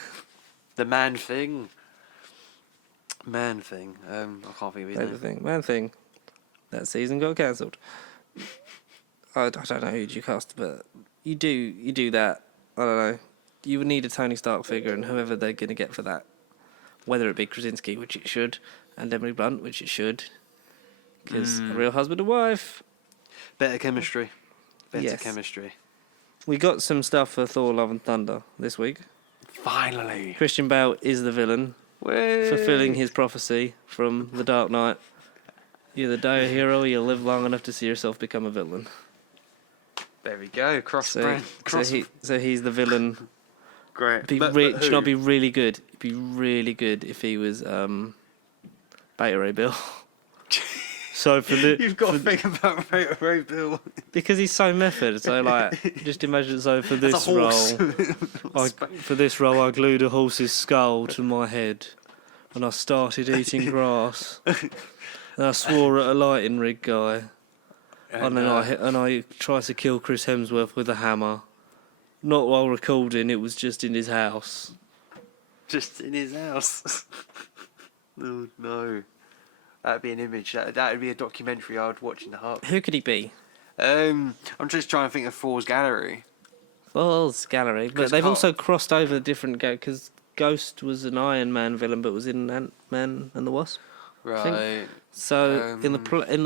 The Man Thing. Man Thing. I can't think of his Played name. the Thing. Man Thing. That season got cancelled. I don't know who'd you cast, but you do that. I don't know. You would need a Tony Stark figure, and whoever they're going to get for that, whether it be Krasinski, which it should, and Emily Blunt, which it should, because a real husband and wife. Better chemistry. Better Yes. chemistry. We got some stuff for Thor: Love and Thunder this week. Finally. Christian Bale is the villain, fulfilling his prophecy from The Dark Knight. You either die a hero, or you live long enough to see yourself become a villain. There we go. Cross So, brand. so he's the villain. Great. Be But should who? not be really good. It'd be really good if he was Beta Ray Bill. So for the You've got to think about Ray Bill. because he's so method. So like, just imagine. So for That's this a horse. role, I glued a horse's skull to my head, and I started eating grass. And I swore at a lighting rig guy, and then I tried to kill Chris Hemsworth with a hammer. Not while recording, it was just in his house. Just in his house. Oh no. That'd be an image. That'd be a documentary I would watch in the heart. Who could he be? I'm just trying to think of Thor's gallery. Well, Gallery, but 'Cause they've Carl- also crossed over different because Ghost was an Iron Man villain, but was in Ant-Man and the Wasp. Right. So in the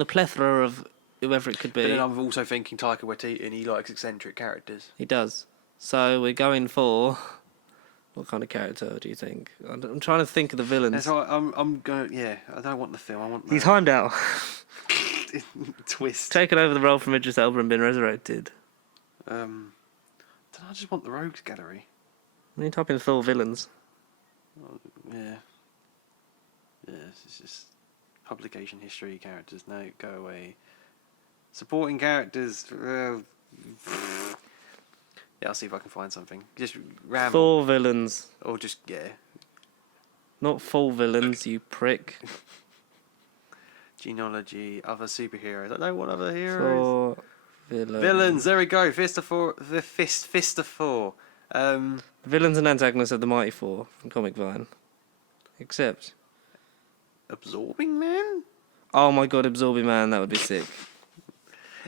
plethora of whoever it could But be, then I'm also thinking Taika Waititi, and he likes eccentric characters. he does. So we're going for what kind of character do you think? I'm trying to think of the villains. That's why I'm going. Yeah, I don't want the film. I want the He's Heimdall, twist. taken over the role from Idris Elba and been resurrected. I just want the Rogues Gallery. When you type in Thor villains, Yeah. Yeah, it's just publication history characters. No, go away. Supporting characters. Yeah, I'll see if I can find something. Just ramble. Thor villains, Or just, yeah. not full villains, you prick. Genealogy, other superheroes. I don't want other heroes. Thor villains. Villains, there we go. Fist of Four. Fist of Four. Villains and antagonists of the Mighty Four from Comic Vine. Except, Absorbing Man? oh my god, Absorbing Man, that would be sick.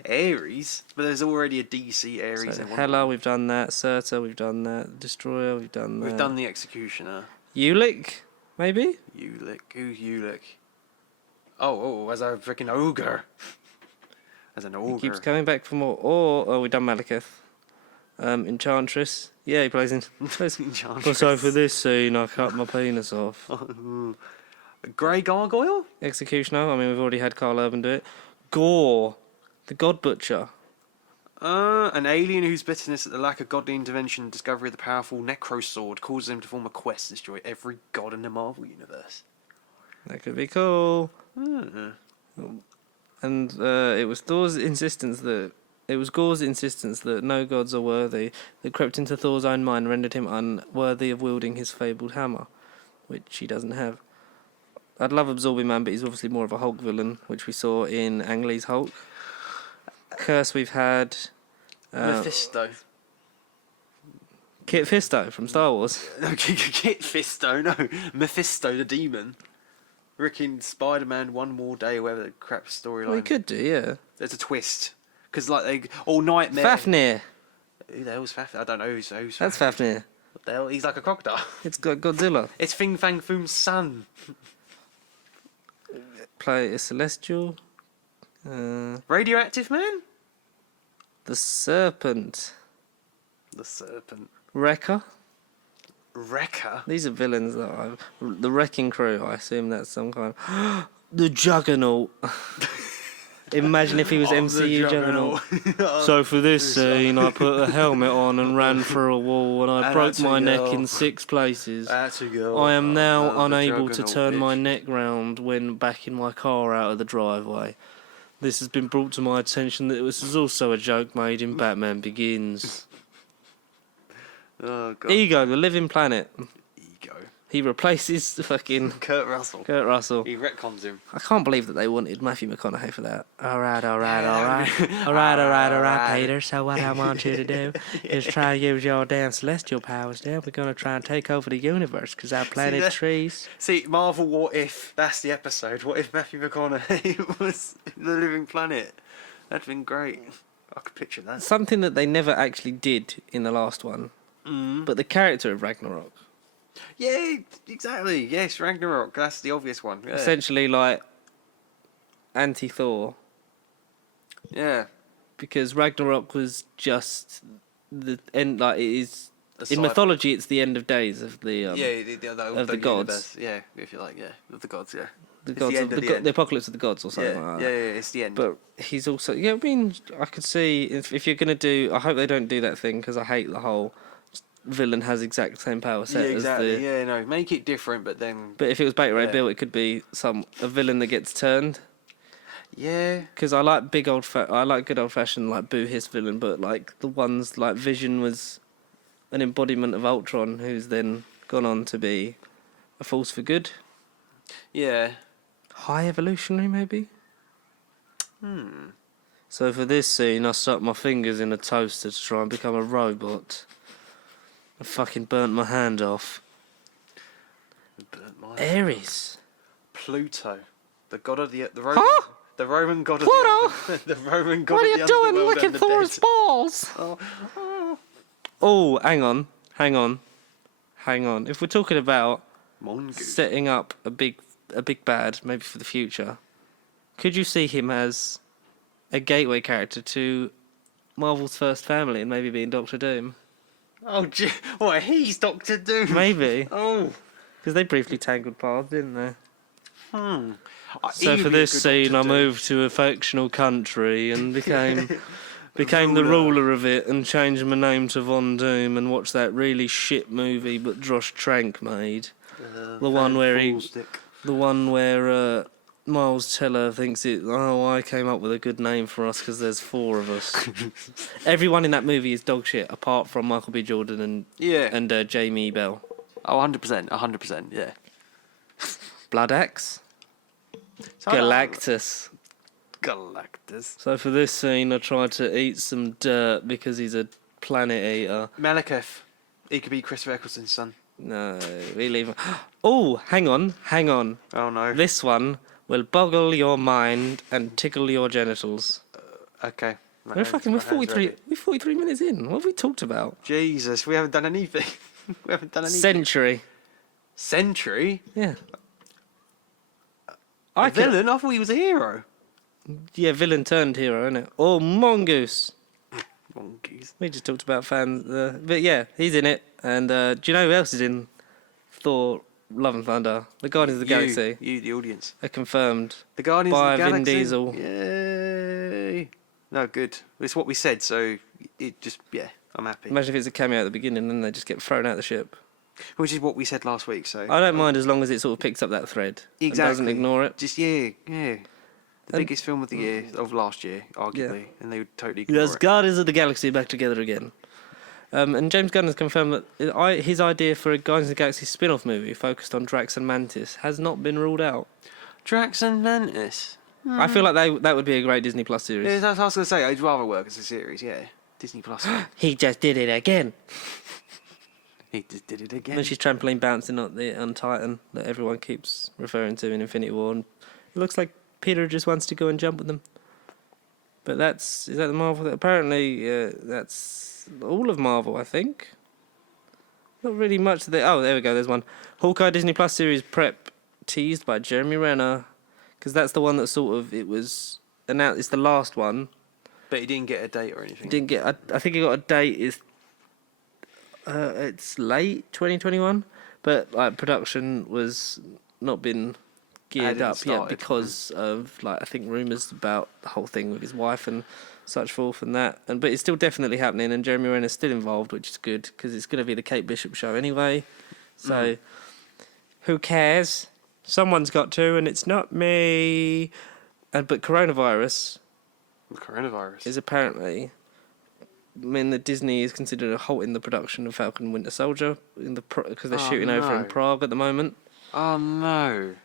Ares? But there's already a DC Ares. So in one. Hela, we've done that. Surtur, we've done that. Destroyer, we've done that. We've done the Executioner. Ulick, maybe? Ulick. Who's Ulick? Oh, as a freaking ogre. As an ogre. He keeps coming back for more. Or we've done Malekith. Enchantress. Yeah, he plays in. Enchantress. So for this scene, I cut my penis off. Grey Gargoyle? Executioner. I mean, we've already had Carl Urban do it. Gore, the God Butcher. An alien whose bitterness at the lack of godly intervention and discovery of the powerful Necro Sword causes him to form a quest to destroy every god in the Marvel Universe. That could be cool. Uh, And it was Gore's insistence that no gods are worthy that crept into Thor's own mind, rendered him unworthy of wielding his fabled hammer, which he doesn't have. I'd love Absorbing Man, but he's obviously more of a Hulk villain, which we saw in Ang Lee's Hulk. Curse we've had Mephisto. Kit Fisto from Star Wars. No, Kit Fisto, no. Mephisto the demon. Ricking Spider-Man One More Day, or whatever the crap storyline. Well, he could do, yeah. There's a twist. Because, like, they... All Nightmare... Fafnir. Who the hell's Fafnir? I don't know who's That's Fafnir. What the hell? He's like a crocodile. It's got Godzilla. It's Fing Fang Foom's son. Play a Celestial. Radioactive Man? The Serpent. The Serpent. Wrecker. Wrecker? These are villains that The Wrecking Crew, I assume that's some kind of... The Juggernaut. Imagine if he was I'm the MCU Juggernaut. Juggernaut. So for this scene, I put a helmet on and ran through a wall, and I And broke that's a my neck girl. in 6 places. That's a girl. I am now I'm the unable to Juggernaut, turn my bitch. neck round when backing my car out of the driveway. This has been brought to my attention that this is also a joke made in Batman Begins. Oh god. Ego, the living planet. Ego. He replaces the fucking Kurt Russell. Kurt Russell. He retcons him. I can't believe that they wanted Matthew McConaughey for that. Alright, Yeah. alright, Peter. So what I want you to do is try to use your damn celestial powers now. We're going to try and take over the universe because our planet that- trees. See, Marvel What If, that's the episode. What if Matthew McConaughey was the living planet? That'd been great. I could picture that. Something that they never actually did in the last one. But the character of Ragnarok. Yeah, exactly. Yes, Ragnarok. That's the obvious one. Yeah. Essentially like anti-Thor. Yeah. Because Ragnarok was just the end, like it is... The In sci- mythology, it's the end of days of the... of the gods. universe. Yeah, if you like, yeah. Of the gods, yeah. the It's gods, the end of the end. the apocalypse of the gods or something Yeah, like yeah, that. yeah, it's the end. But he's also, yeah, I mean, I could see if you're gonna do. I hope they don't do that thing because I hate the whole villain has exact same power set yeah, exactly. as the. Yeah, no, make it different, but then. But if it was Beta Ray Yeah. Bill, it could be a villain that gets turned. Yeah. Because I like I like good old fashioned like boo hiss villain, but like the ones like Vision was an embodiment of Ultron, who's then gone on to be a force for good. Yeah. High evolutionary, maybe. So for this scene, I stuck my fingers in a toaster to try and become a robot. I fucking burnt my hand off. Burnt my Ares. Pluto, the god of the Roman, Huh? the Roman god Pluto? of the Roman god What are of you the doing underworld licking and the Thor's dead. balls? Oh, Oh, hang on. If we're talking about mongoose. setting up a big bad, maybe for the future, could you see him as a gateway character to Marvel's first family and maybe being Doctor Doom? Oh, what? He's Doctor Doom. Maybe. Oh. Because they briefly tangled paths, didn't they? Hmm. So for this scene, I moved to a fictional country and became the ruler of it and changed my name to Von Doom and watched that really shit movie but Josh Trank made. The one where Miles Teller thinks I came up with a good name for us because there's 4 of us. Everyone in that movie is dog shit apart from Michael B. Jordan and Jamie Bell. Oh, 100%, yeah. Blood Axe. Galactus. So for this scene, I tried to eat some dirt because he's a planet eater. Malekith. He could be Christopher Eccleston's son. No, we leave him. Oh, hang on. Oh no. This one will boggle your mind and tickle your genitals. Okay. We're 43 minutes in. What have we talked about? Jesus, we haven't done anything. Century. Century? Yeah. Villain? I thought he was a hero. Yeah, villain turned hero, isn't it? Oh, Mongoose. Monkeys. We just talked about fans. But yeah, he's in it. And do you know who else is in Thor Love and Thunder? The Guardians of the Galaxy. You, the audience. Are confirmed. The Guardians by of the Galaxy. Vin Diesel. Yay. No, good. It's what we said, so I'm happy. Imagine if it's a cameo at the beginning and they just get thrown out the ship. Which is what we said last week, so... I don't mind as long as it sort of picks up that thread. Exactly. And doesn't ignore it. Just, yeah. The biggest film of the year, of last year, arguably, and they would totally ignore Yes, it. Guardians of the Galaxy back together again. And James Gunn has confirmed that his idea for a Guardians of the Galaxy spin-off movie focused on Drax and Mantis has not been ruled out. Drax and Mantis. I feel like that would be a great Disney Plus series. Yeah, that's what I was going to say. I'd rather work as a series, yeah. Disney Plus. He just did it again. He just did it again. When she's trampoline bouncing on Titan that everyone keeps referring to in Infinity War, and it looks like Peter just wants to go and jump with them. But is that the Marvel? Apparently, that's all of Marvel, I think. Not really much. Oh, there we go. There's one. Hawkeye Disney Plus series prep teased by Jeremy Renner, because that's the one that sort of it was announced. It's the last one. But he didn't get a date or anything. Didn't get. I think he got a date. It's late 2021, but like production was not been geared hadn't up yet started. because of like I think rumours about the whole thing with his wife and such forth and that. But it's still definitely happening, and Jeremy Renner's still involved, which is good because it's going to be the Kate Bishop show anyway. So who cares? Someone's got to, and it's not me. But coronavirus is apparently. I mean, that Disney is considering a halt in the production of Falcon and Winter Soldier because they're shooting over in Prague at the moment. Oh no!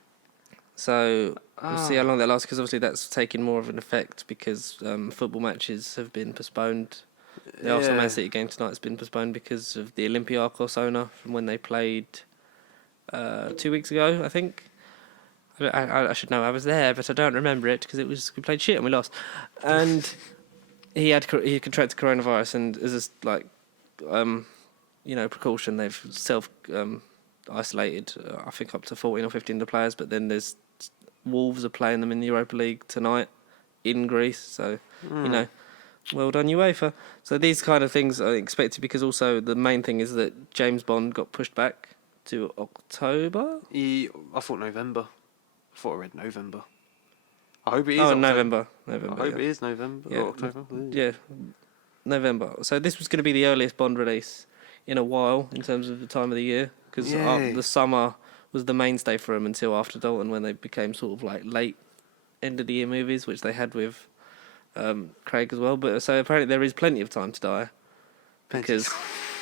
So we'll see how long that lasts, because obviously that's taking more of an effect because football matches have been postponed. The Arsenal Man City game tonight has been postponed because of the Olympiacos owner from when they played 2 weeks ago, I think. I should know, I was there, but I don't remember it because we played shit and we lost. And he contracted coronavirus, and as a precaution, they've isolated I think up to 14 or 15 of the players. But then there's Wolves are playing them in the Europa League tonight in Greece, so well done UEFA. So these kind of things are expected, because also the main thing is that James Bond got pushed back to October. I thought November. I thought I read November. I hope it is. November. I hope it is November or October. Yeah, November. So this was going to be the earliest Bond release in a while in terms of the time of the year, because the summer was the mainstay for them until after Dalton, when they became sort of like late end of the year movies, which they had with Craig as well. But so apparently there is plenty of time to die, because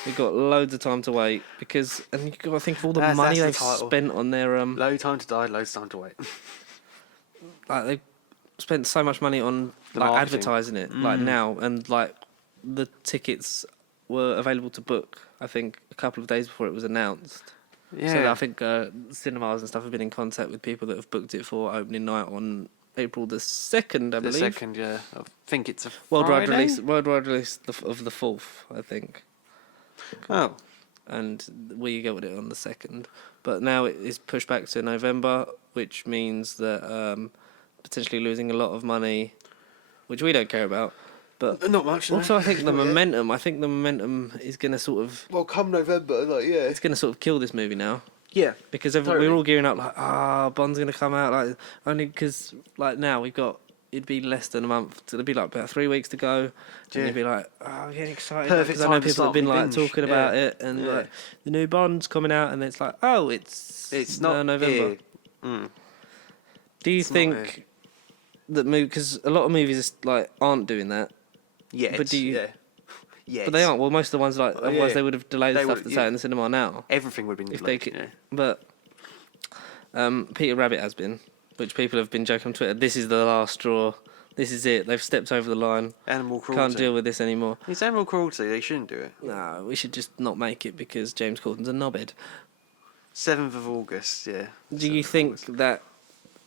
we've got loads of time to wait. And you've got to think of all the money they've spent on their low time to die, low time to wait. Like they've spent so much money on advertising it now, and like the tickets were available to book, I think, a couple of days before it was announced. Yeah. So I think cinemas and stuff have been in contact with people that have booked it for opening night on April the 2nd, I believe. The 2nd, yeah. I think it's a worldwide release of the 4th, I think. Oh. And we go with it on the 2nd. But now it is pushed back to November, which means that potentially losing a lot of money, which we don't care about. But not much. Also, I think the momentum is going to sort of. Well, come November, it's going to sort of kill this movie now. Yeah. Because we're all gearing up Bond's going to come out, only because now it'd be less than a month. It'd be about 3 weeks to go. And you'd be like, I'm getting excited. Perfect. Because I know people have been talking about it, and the new Bond's coming out, and it's like, it's not November. Do you think that because a lot of movies aren't doing that? Yeah. But do you? Yeah. Yes. But they aren't. Well, most of the ones otherwise they would have delayed the stuff that's out in the cinema now. Everything would have been delayed. But Peter Rabbit has been, which people have been joking on Twitter. This is the last straw. This is it. They've stepped over the line. Animal cruelty. Can't deal with this anymore. It's animal cruelty. They shouldn't do it. No, we should just not make it because James Corden's a knobhead. 7th of August. Yeah. Do you think that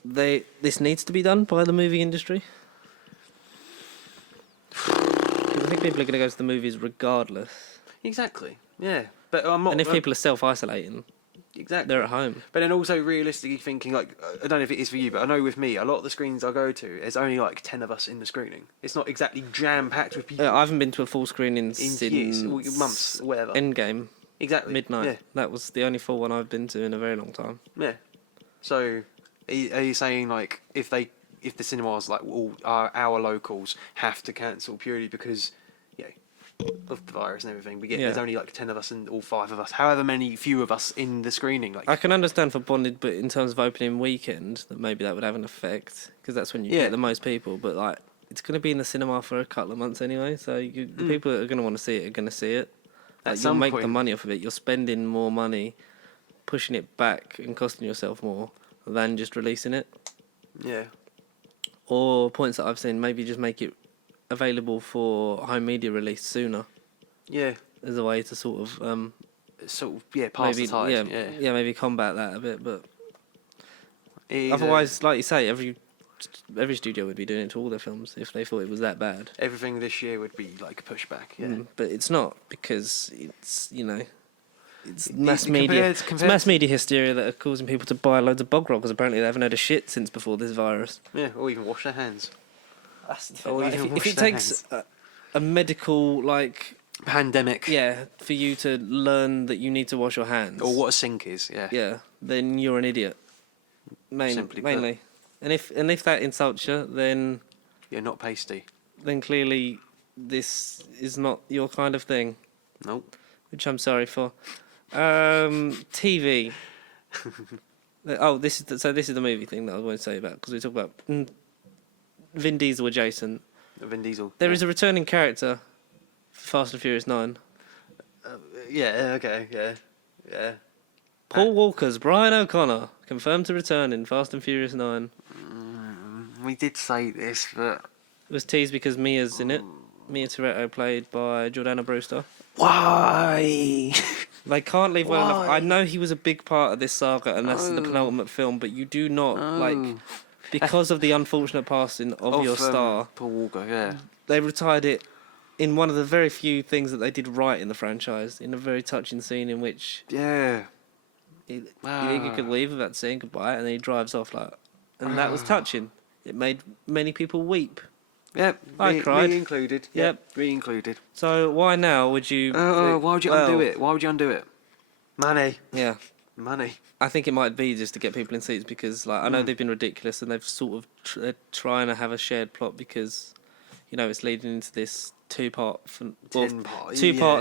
this needs to be done by the movie industry? I think people are going to go to the movies regardless. Exactly. Yeah, but I'm not. And if people are self-isolating, exactly, they're at home. But then also realistically thinking, I don't know if it is for you, but I know with me, a lot of the screens I go to, there's only 10 of us in the screening. It's not exactly jam-packed with people. I haven't been to a full screening since years, months, whatever. Endgame. Exactly. Midnight. Yeah. That was the only full one I've been to in a very long time. Yeah. So, are you saying if the cinemas all our locals have to cancel purely because of the virus and everything, there's only 10 of us and all 5 of us, however many few of us in the screening. I can understand for Bonded, but in terms of opening weekend, that maybe that would have an effect because that's when you get the most people. But it's going to be in the cinema for a couple of months anyway, so the people that are going to want to see it are going to see it. You'll make the money off of it. You're spending more money, pushing it back and costing yourself more than just releasing it. Yeah. Or points that I've seen, maybe just make it available for home media release sooner. Yeah. As a way to pass the tide. Yeah, maybe combat that a bit, but otherwise, like you say, every studio would be doing it to all their films if they thought it was that bad. Everything this year would be pushback, but it's not, because it's it's mass media. It's mass media hysteria that are causing people to buy loads of bog roll because apparently they haven't had a shit since before this virus. Yeah, or even wash their hands. That's the thing. If it takes a medical pandemic, for you to learn that you need to wash your hands, or what a sink is, then you're an idiot. Simply put. Mainly. And if that insults you, then You're not pasty. clearly this is not your kind of thing, Nope. which I'm sorry for. TV. This is the movie thing that I want to say about, because we talk about Vin Diesel adjacent. Vin Diesel. There is a returning character for Fast and Furious 9. Yeah, okay, yeah. Paul Walker's Brian O'Connor confirmed to return in Fast and Furious 9. We did say this, but... It was teased because Mia's in it. Mia Toretto, played by Jordana Brewster. Why? They can't leave well enough. Why? I know he was a big part of this saga, and that's the penultimate film, but you do not, because of the unfortunate passing of your star, Paul Walker, yeah. they retired it in one of the very few things that they did right in the franchise, in a very touching scene in which Yeah. he could leave without saying goodbye, and then he drives off and that was touching. It made many people weep. Yep, I cried. Me included. Yep. Me included. So why now would you... Why would you undo it? Why would you undo it? Money. Yeah. Money. I think it might be just to get people in seats, because I know they've been ridiculous, and they've sort of they're trying to have a shared plot, because it's leading into this two-part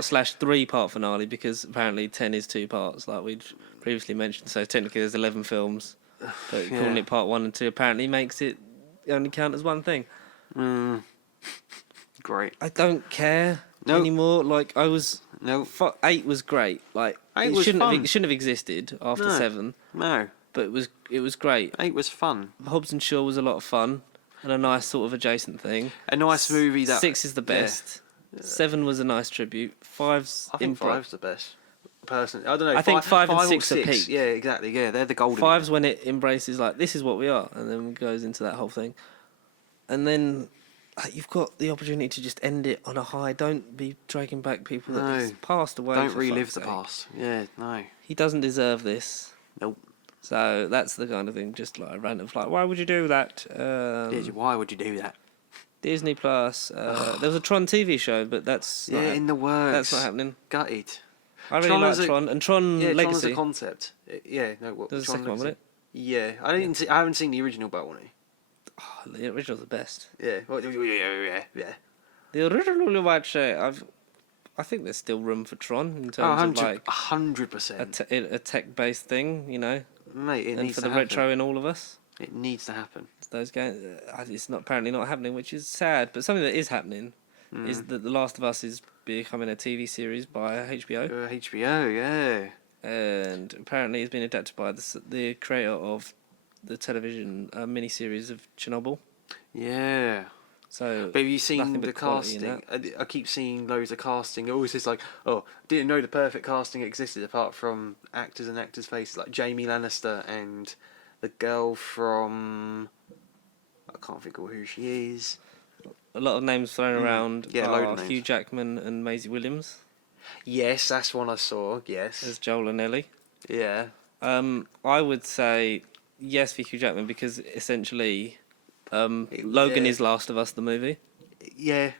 slash three-part finale, because apparently 10 is 2 parts, like we'd previously mentioned. So technically there's 11 films, but calling it part 1 and 2 apparently makes it only count as one thing. Great. I don't care anymore. I was... No. 8 was great. 8 it was shouldn't fun. It shouldn't have existed after 7. No. But it was great. 8 was fun. Hobbs and Shaw was a lot of fun, and a nice sort of adjacent thing. A nice movie that... 6 is the best. 7 was a nice tribute. 5's... I think 5's the best. Personally, I don't know. I think 5 and 6 are peak. Yeah, exactly. Yeah, they're the golden. 5's when it embraces this is what we are, and then goes into that whole thing. And then you've got the opportunity to just end it on a high. Don't be dragging back people that have passed away. Don't relive the past. Yeah, no. He doesn't deserve this. Nope. So that's the kind of thing, just a random why would you do that? Why would you do that? Disney Plus. There was a Tron TV show, but that's in the works. That's not happening. Gutted. I really like Tron and Tron Legacy. Tron as a concept. What? There's a second one, wasn't it? Yeah, I haven't seen the original Baloney. Oh, the original's the best. Yeah. Yeah. The original watch. I think there's still room for Tron in terms of 100%. a tech-based thing, Mate, it and needs for to the happen. retro in all of us. It needs to happen. Those games, it's apparently not happening, which is sad. But something that is happening is that The Last of Us is becoming a TV series by HBO. HBO, yeah. And apparently it's been adapted by the creator of the television miniseries of Chernobyl. Yeah. So, but have you seen the casting? I keep seeing loads of casting. It always is didn't know the perfect casting existed apart from actors and actors' faces, like Jamie Lannister and the girl from... I can't think of who she is. A lot of names thrown around. Yeah, load of names. Hugh Jackman and Maisie Williams. Yes, that's one I saw. Yes. As Joel and Ellie. Yeah. I would say yes for Hugh Jackman, because essentially Logan is Last of Us, the movie. Yeah.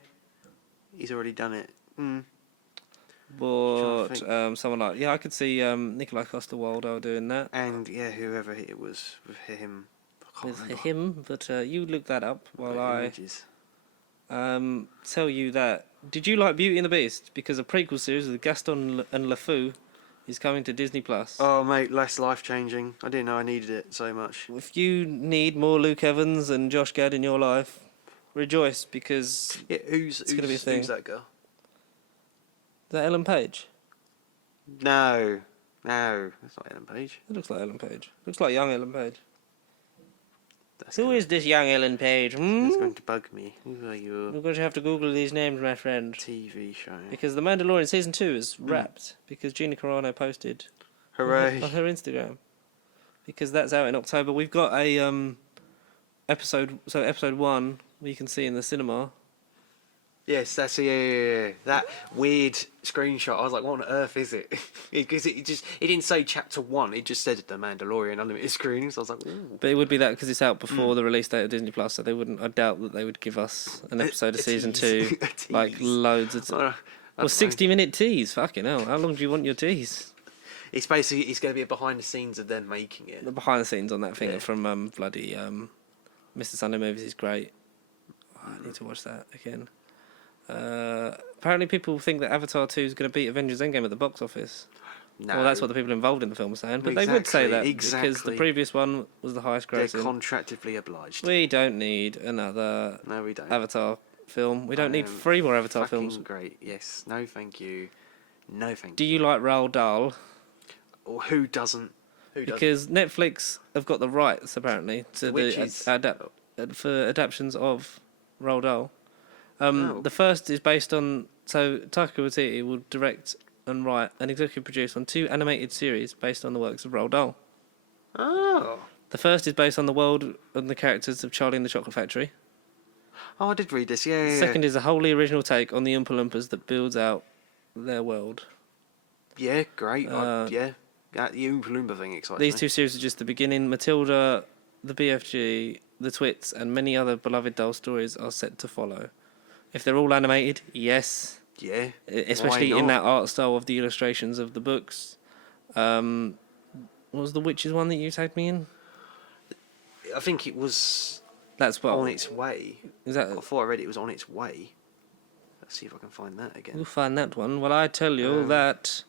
He's already done it. But someone I could see Nikolai Coster-Waldau doing that. And whoever it was with him. I can't remember. Him, but you look that up while Images. tell you that. Did you like Beauty and the Beast? Because a prequel series with Gaston and LeFou is coming to Disney Plus. Oh mate, less life changing. I didn't know I needed it so much. If you need more Luke Evans and Josh Gad in your life, rejoice, because it's going to be a thing. Who's that girl? Is that Ellen Page? No, that's not Ellen Page. It looks like Ellen Page. Looks like young Ellen Page. Who is this young Ellen Page? It's going to bug me. Who are you? We're going to have to Google these names, my friend. TV show. Because The Mandalorian Season 2 is wrapped. Because Gina Carano posted Hooray. on her Instagram. Because that's out in October. We've got a episode 1 we can see in the cinema. Yes, that's that weird screenshot. I was like, what on earth is it? Because it didn't say chapter 1. It just said The Mandalorian unlimited screenings. So I was like, ooh. But it would be that because it's out before the release date of Disney Plus, so they wouldn't. I doubt that they would give us an episode of season 2, loads of. 60-minute tease. Fucking hell! How long do you want your tease? It's basically it's going to be a behind the scenes of them making it. The behind the scenes on that thing Yeah. from Mr. Sunday Movies is great. Oh, I need to watch that again. Apparently, people think that Avatar 2 is going to beat Avengers Endgame at the box office. No, Well, that's what the people involved in the film are saying. But they would say that because the previous one was the highest They're grossing. contractually obliged. We don't need another No, we don't. Avatar film. We don't need 3 more Avatar Fucking films. great. Yes. No, thank you. No, thank Do you. you like Roald Dahl? Or who doesn't? Who doesn't? Because Netflix have got the rights apparently to The the Witches. for adaptations of Roald Dahl. Oh. The first is based on Taika Waititi will direct and write and executive produce on 2 animated series based on the works of Roald Dahl. Oh. The first is based on the world and the characters of Charlie and the Chocolate Factory. Oh, I did read this. Yeah. The second is a wholly original take on the Oompa Loompas that builds out their world. Yeah, great. Yeah. That the Oompa Loompa thing excites These me. 2 series are just the beginning. Matilda, the BFG, the Twits, and many other beloved Dahl stories are set to follow. If they're all animated, yes. Yeah. Especially Why in not? that art style of the illustrations of the books. What was the Witches one that you tagged me in? I think it was That's what. on its way. Is that? Before I read it, it was on its way. Let's see if I can find that again. We'll find that one. Well, I tell you that.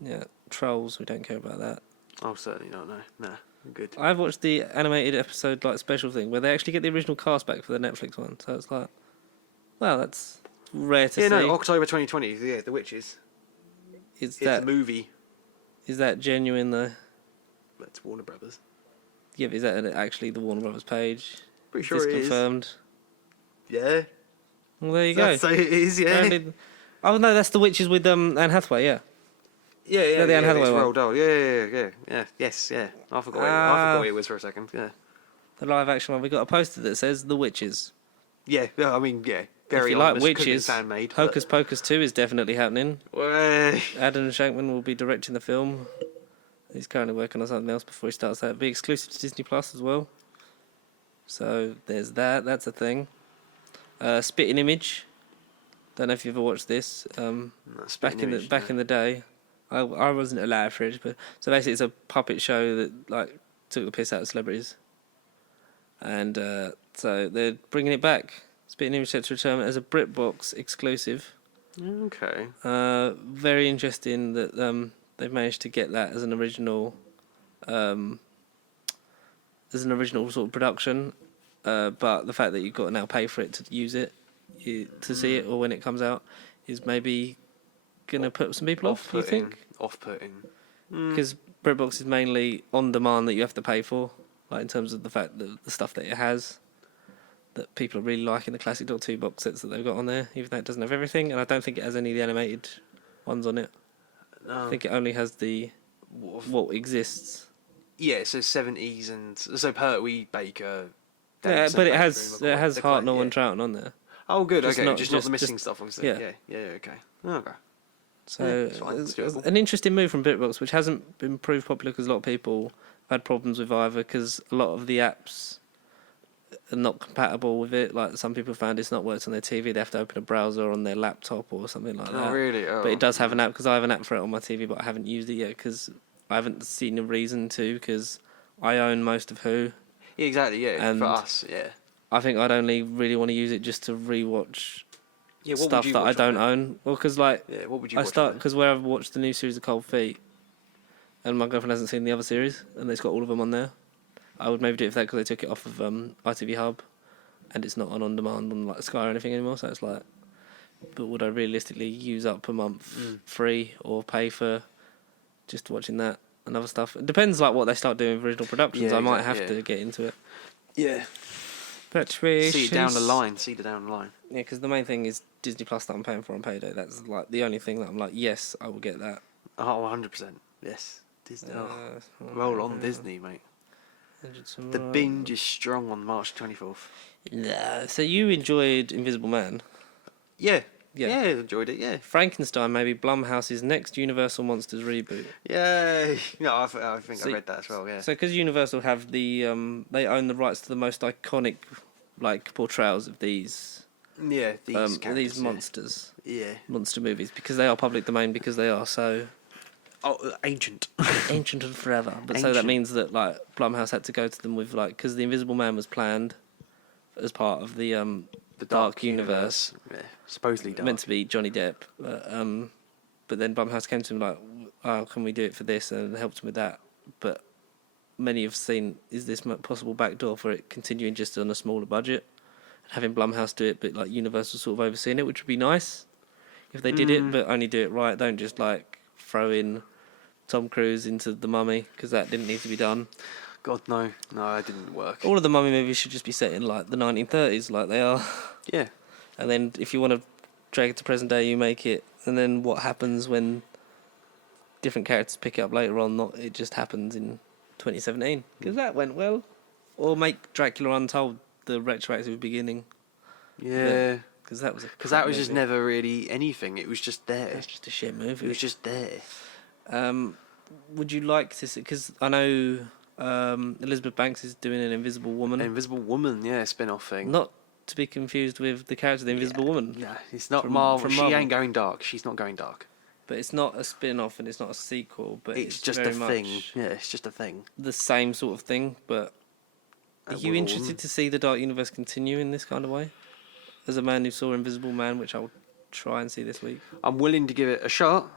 Yeah, Trolls. We don't care about that. Oh, certainly not. No, nah, good. I've watched the animated episode, like special thing, where they actually get the original cast back for the Netflix one. So it's like, well, that's rare to Yeah, see. no, October 2020. Yeah, The Witches. Is It's a movie. is that genuine though? That's Warner Brothers. Yeah, but is that actually the Warner Brothers page? Pretty Is sure this it is. confirmed? Yeah. Well, there you I'd go. say it is. Yeah. Apparently- Oh no, that's the Witches with Anne Hathaway. Yeah. Yeah, the Anne Hathaway it's one. Roald Dahl. Yeah. Yes, yeah. I forgot. I forgot what it was for a second. Yeah. The live action one. We got a poster that says The Witches. Yeah. I mean, yeah. If Very you like ominous, could have been witches, fan made. Hocus Pocus 2 is definitely happening. Well, Adam Shankman will be directing the film. He's currently working on something else before he starts that. It'll be exclusive to Disney Plus as well. So there's that. That's a thing. Spitting Image. Don't know if you've ever watched this. Back in the day, I wasn't alive for it, but so basically it's a puppet show that like took the piss out of celebrities, and so they're bringing it back. Spitting Image set to return as a BritBox exclusive. Okay. Very interesting that they've managed to get that as an original sort of production. But the fact that you've got to now pay for it to use it, to see it, or when it comes out, is maybe going to put some people off, you think? Off-putting. Because BritBox is mainly on demand that you have to pay for, like in terms of the fact that the stuff that it has, that people are really liking the classic Doctor 2 box sets that they've got on there, even though it doesn't have everything, and I don't think it has any of the animated ones on it. No. I think it only has the what exists. Yeah, so 70s and so Pertwee, Baker. Yeah, Davidson, but it Baker, has McCoy, Hartnell yeah. and Troughton on there. Oh, good. Just Okay, not- just just- not the missing just- stuff, obviously. yeah. Yeah. Okay. Okay. So it's fine, it's it's doable. an interesting move from BritBox, which hasn't been proved popular because a lot of people have had problems with either because a lot of the apps are not compatible with it. Like some people found it's not worked on their TV; they have to open a browser on their laptop or something like that. Oh, really? Oh. But it does have an app because I have an app for it on my TV, but I haven't used it yet because I haven't seen a reason to because I own most of Who. Yeah, exactly. Yeah, And for us. Yeah. I think I'd only really want to use it just to rewatch Yeah. What stuff would you that I watch on don't it? own. Well, because like Yeah. What would you I watch? start because where I've watched the new series of Cold Feet, and my girlfriend hasn't seen the other series, and it's got all of them on there. I would maybe do it for that because they took it off of ITV Hub, and it's not on demand on like Sky or anything anymore. So it's like, but would I realistically use up a month free or pay for just watching that and other stuff? It depends like what they start doing with original productions. Yeah, I might exactly, have to get into it. Yeah. But See it down the line. Yeah, because the main thing is Disney Plus that I'm paying for on payday. That's like the only thing that I'm like, yes, I will get that. Oh, 100%. Yes. Disney. Roll on Disney, mate. The binge is strong on March 24th. Nah, so you enjoyed Invisible Man. Yeah. Yeah. Yeah, enjoyed it. Yeah. Frankenstein may be Blumhouse's next Universal Monsters reboot. Yay. No, I think So- I read that as well. Yeah. So, because Universal have the, they own the rights to the most iconic, like portrayals of these Yeah, these these monsters, Yeah. monster movies, because they are public domain, because they are so Ancient. ancient and forever. But so that Ancient. means that like Blumhouse had to go to them with like, because the Invisible Man was planned as part of the Dark Universe, Yeah, supposedly dark. meant to be Johnny Depp, but then Blumhouse came to him like, "Oh, can we do it for this?" and helped him with that. But many have seen, is this possible backdoor for it continuing just on a smaller budget, having Blumhouse do it, but like Universal sort of overseeing it, which would be nice if they did it, but only do it right. Don't just like throw in Tom Cruise into The Mummy, because that didn't need to be done. God, no, that didn't work. All of the Mummy movies should just be set in like the 1930s, like they are. Yeah. And then if you want to drag it to present day, you make it. And then what happens when different characters pick it up later on? Not it just happens in 2017, because that went well. Or make Dracula Untold the retroactive beginning. Yeah. Because that was just never really anything. It was just there. It's just a shit movie. It was just there. Would you like to see? Because I know Elizabeth Banks is doing an Invisible Woman. An Invisible Woman, yeah, spin-off thing. Not to be confused with the character, the Invisible Woman. Yeah, it's not From Marvel. She Marvel. ain't going dark. She's not going dark. But it's not a spin-off and it's not a sequel. But It's just very a much thing. Yeah, it's just a thing. the same sort of thing. But are you interested to see the Dark Universe continue in this kind of way? As a man who saw Invisible Man, which I'll try and see this week. I'm willing to give it a shot.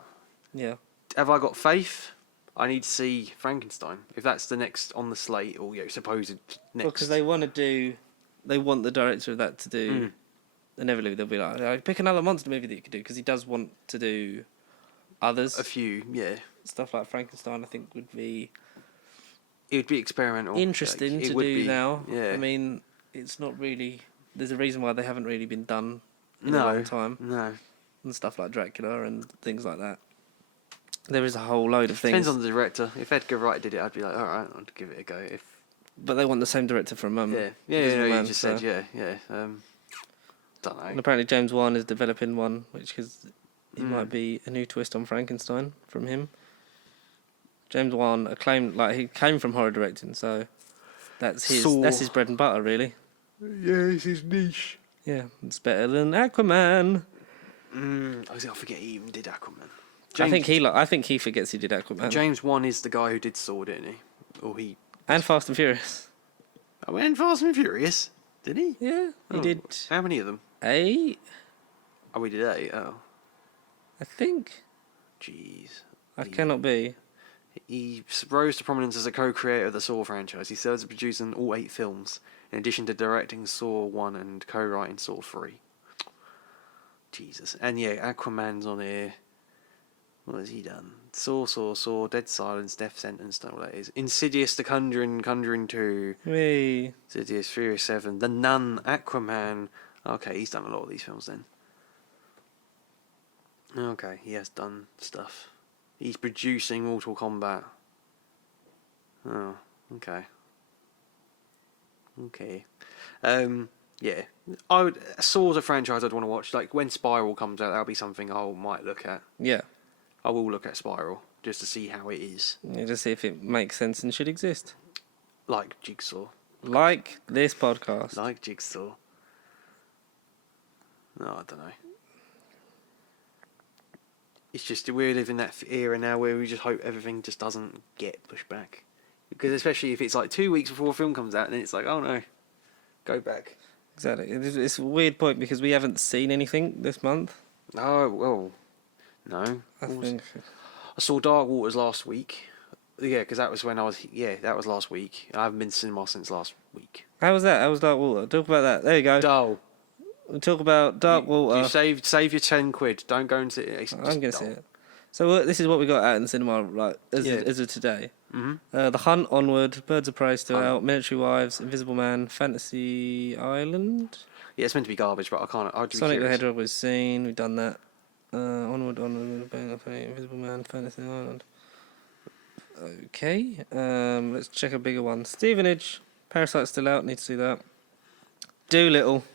Yeah. Have I got faith? I need to see Frankenstein. If that's the next on the slate, or supposed next. Well, because they want the director of that to do. Inevitably, they'll be like, "Oh, pick another monster movie that you could do," because he does want to do others. A few, yeah. Stuff like Frankenstein, I think, would be It would be experimental. interesting Like, to would do be, now. Yeah. I mean, it's not really. There's a reason why they haven't really been done in no, a long time. No. And stuff like Dracula and things like that. There is a whole load of things. Depends on the director. If Edgar Wright did it, I'd be like, all right, I'd give it a go. But they want the same director for a moment. Yeah, Invisible you Man, just so- said, yeah. Don't know. And apparently James Wan is developing one, which it might be a new twist on Frankenstein from him. James Wan acclaimed, like he came from horror directing, so that's his bread and butter, really. Yeah, it's his niche. Yeah, it's better than Aquaman. I forget he even did Aquaman. I think he forgets he did Aquaman. James Wan is the guy who did Saw, didn't he? Or he. And Fast and Furious. Oh, and Fast and Furious, did he? Yeah, he did. How many of them? 8, Oh, we did 8. Oh, I think. jeez. I cannot be. He rose to prominence as a co-creator of the Saw franchise. He serves as producer in all 8 films, in addition to directing Saw 1 and co-writing Saw 3. Jesus. And yeah, Aquaman's on here. What has he done? Saw, Dead Silence, Death Sentence, don't know what that is. Insidious, The Conjuring, Conjuring 2, Wee. Insidious, Furious 7, The Nun, Aquaman. Okay, he's done a lot of these films then. Okay, he has done stuff. He's producing Mortal Kombat. Oh, okay. Okay. Yeah. Saw's a franchise I'd want to watch. Like, when Spiral comes out, that'll be something I might look at. Yeah. I will look at Spiral, just to see how it is. Yeah, just see if it makes sense and should exist. Like Jigsaw. Like this podcast. Like Jigsaw. No, I don't know. It's just, we're living that era now where we just hope everything just doesn't get pushed back. Because especially if it's like 2 weeks before a film comes out, and then it's like, oh no, go back. Exactly. It's a weird point because we haven't seen anything this month. Oh, well, no. I saw Dark Waters last week. Yeah, because that was when that was last week. I haven't been to cinema since last week. How was that? How was Dark Water? Talk about that. There you go. Dull. We'll talk about Dark Water. You save your £10. Don't go and see it. I'm going to see it. So this is what we got out in the cinema, like as of today. Mm-hmm. The Hunt, Onward, Birds of Prey still out, Military Wives, Invisible Man, Fantasy Island. Yeah, it's meant to be garbage, but I can't. I'd be Sonic the curious. Hedgehog was seen. We've done that. Onward, Invisible Man, Fantasy Island. Okay. Let's check a bigger one. Stevenage, Parasite's still out. Need to see that. Dolittle.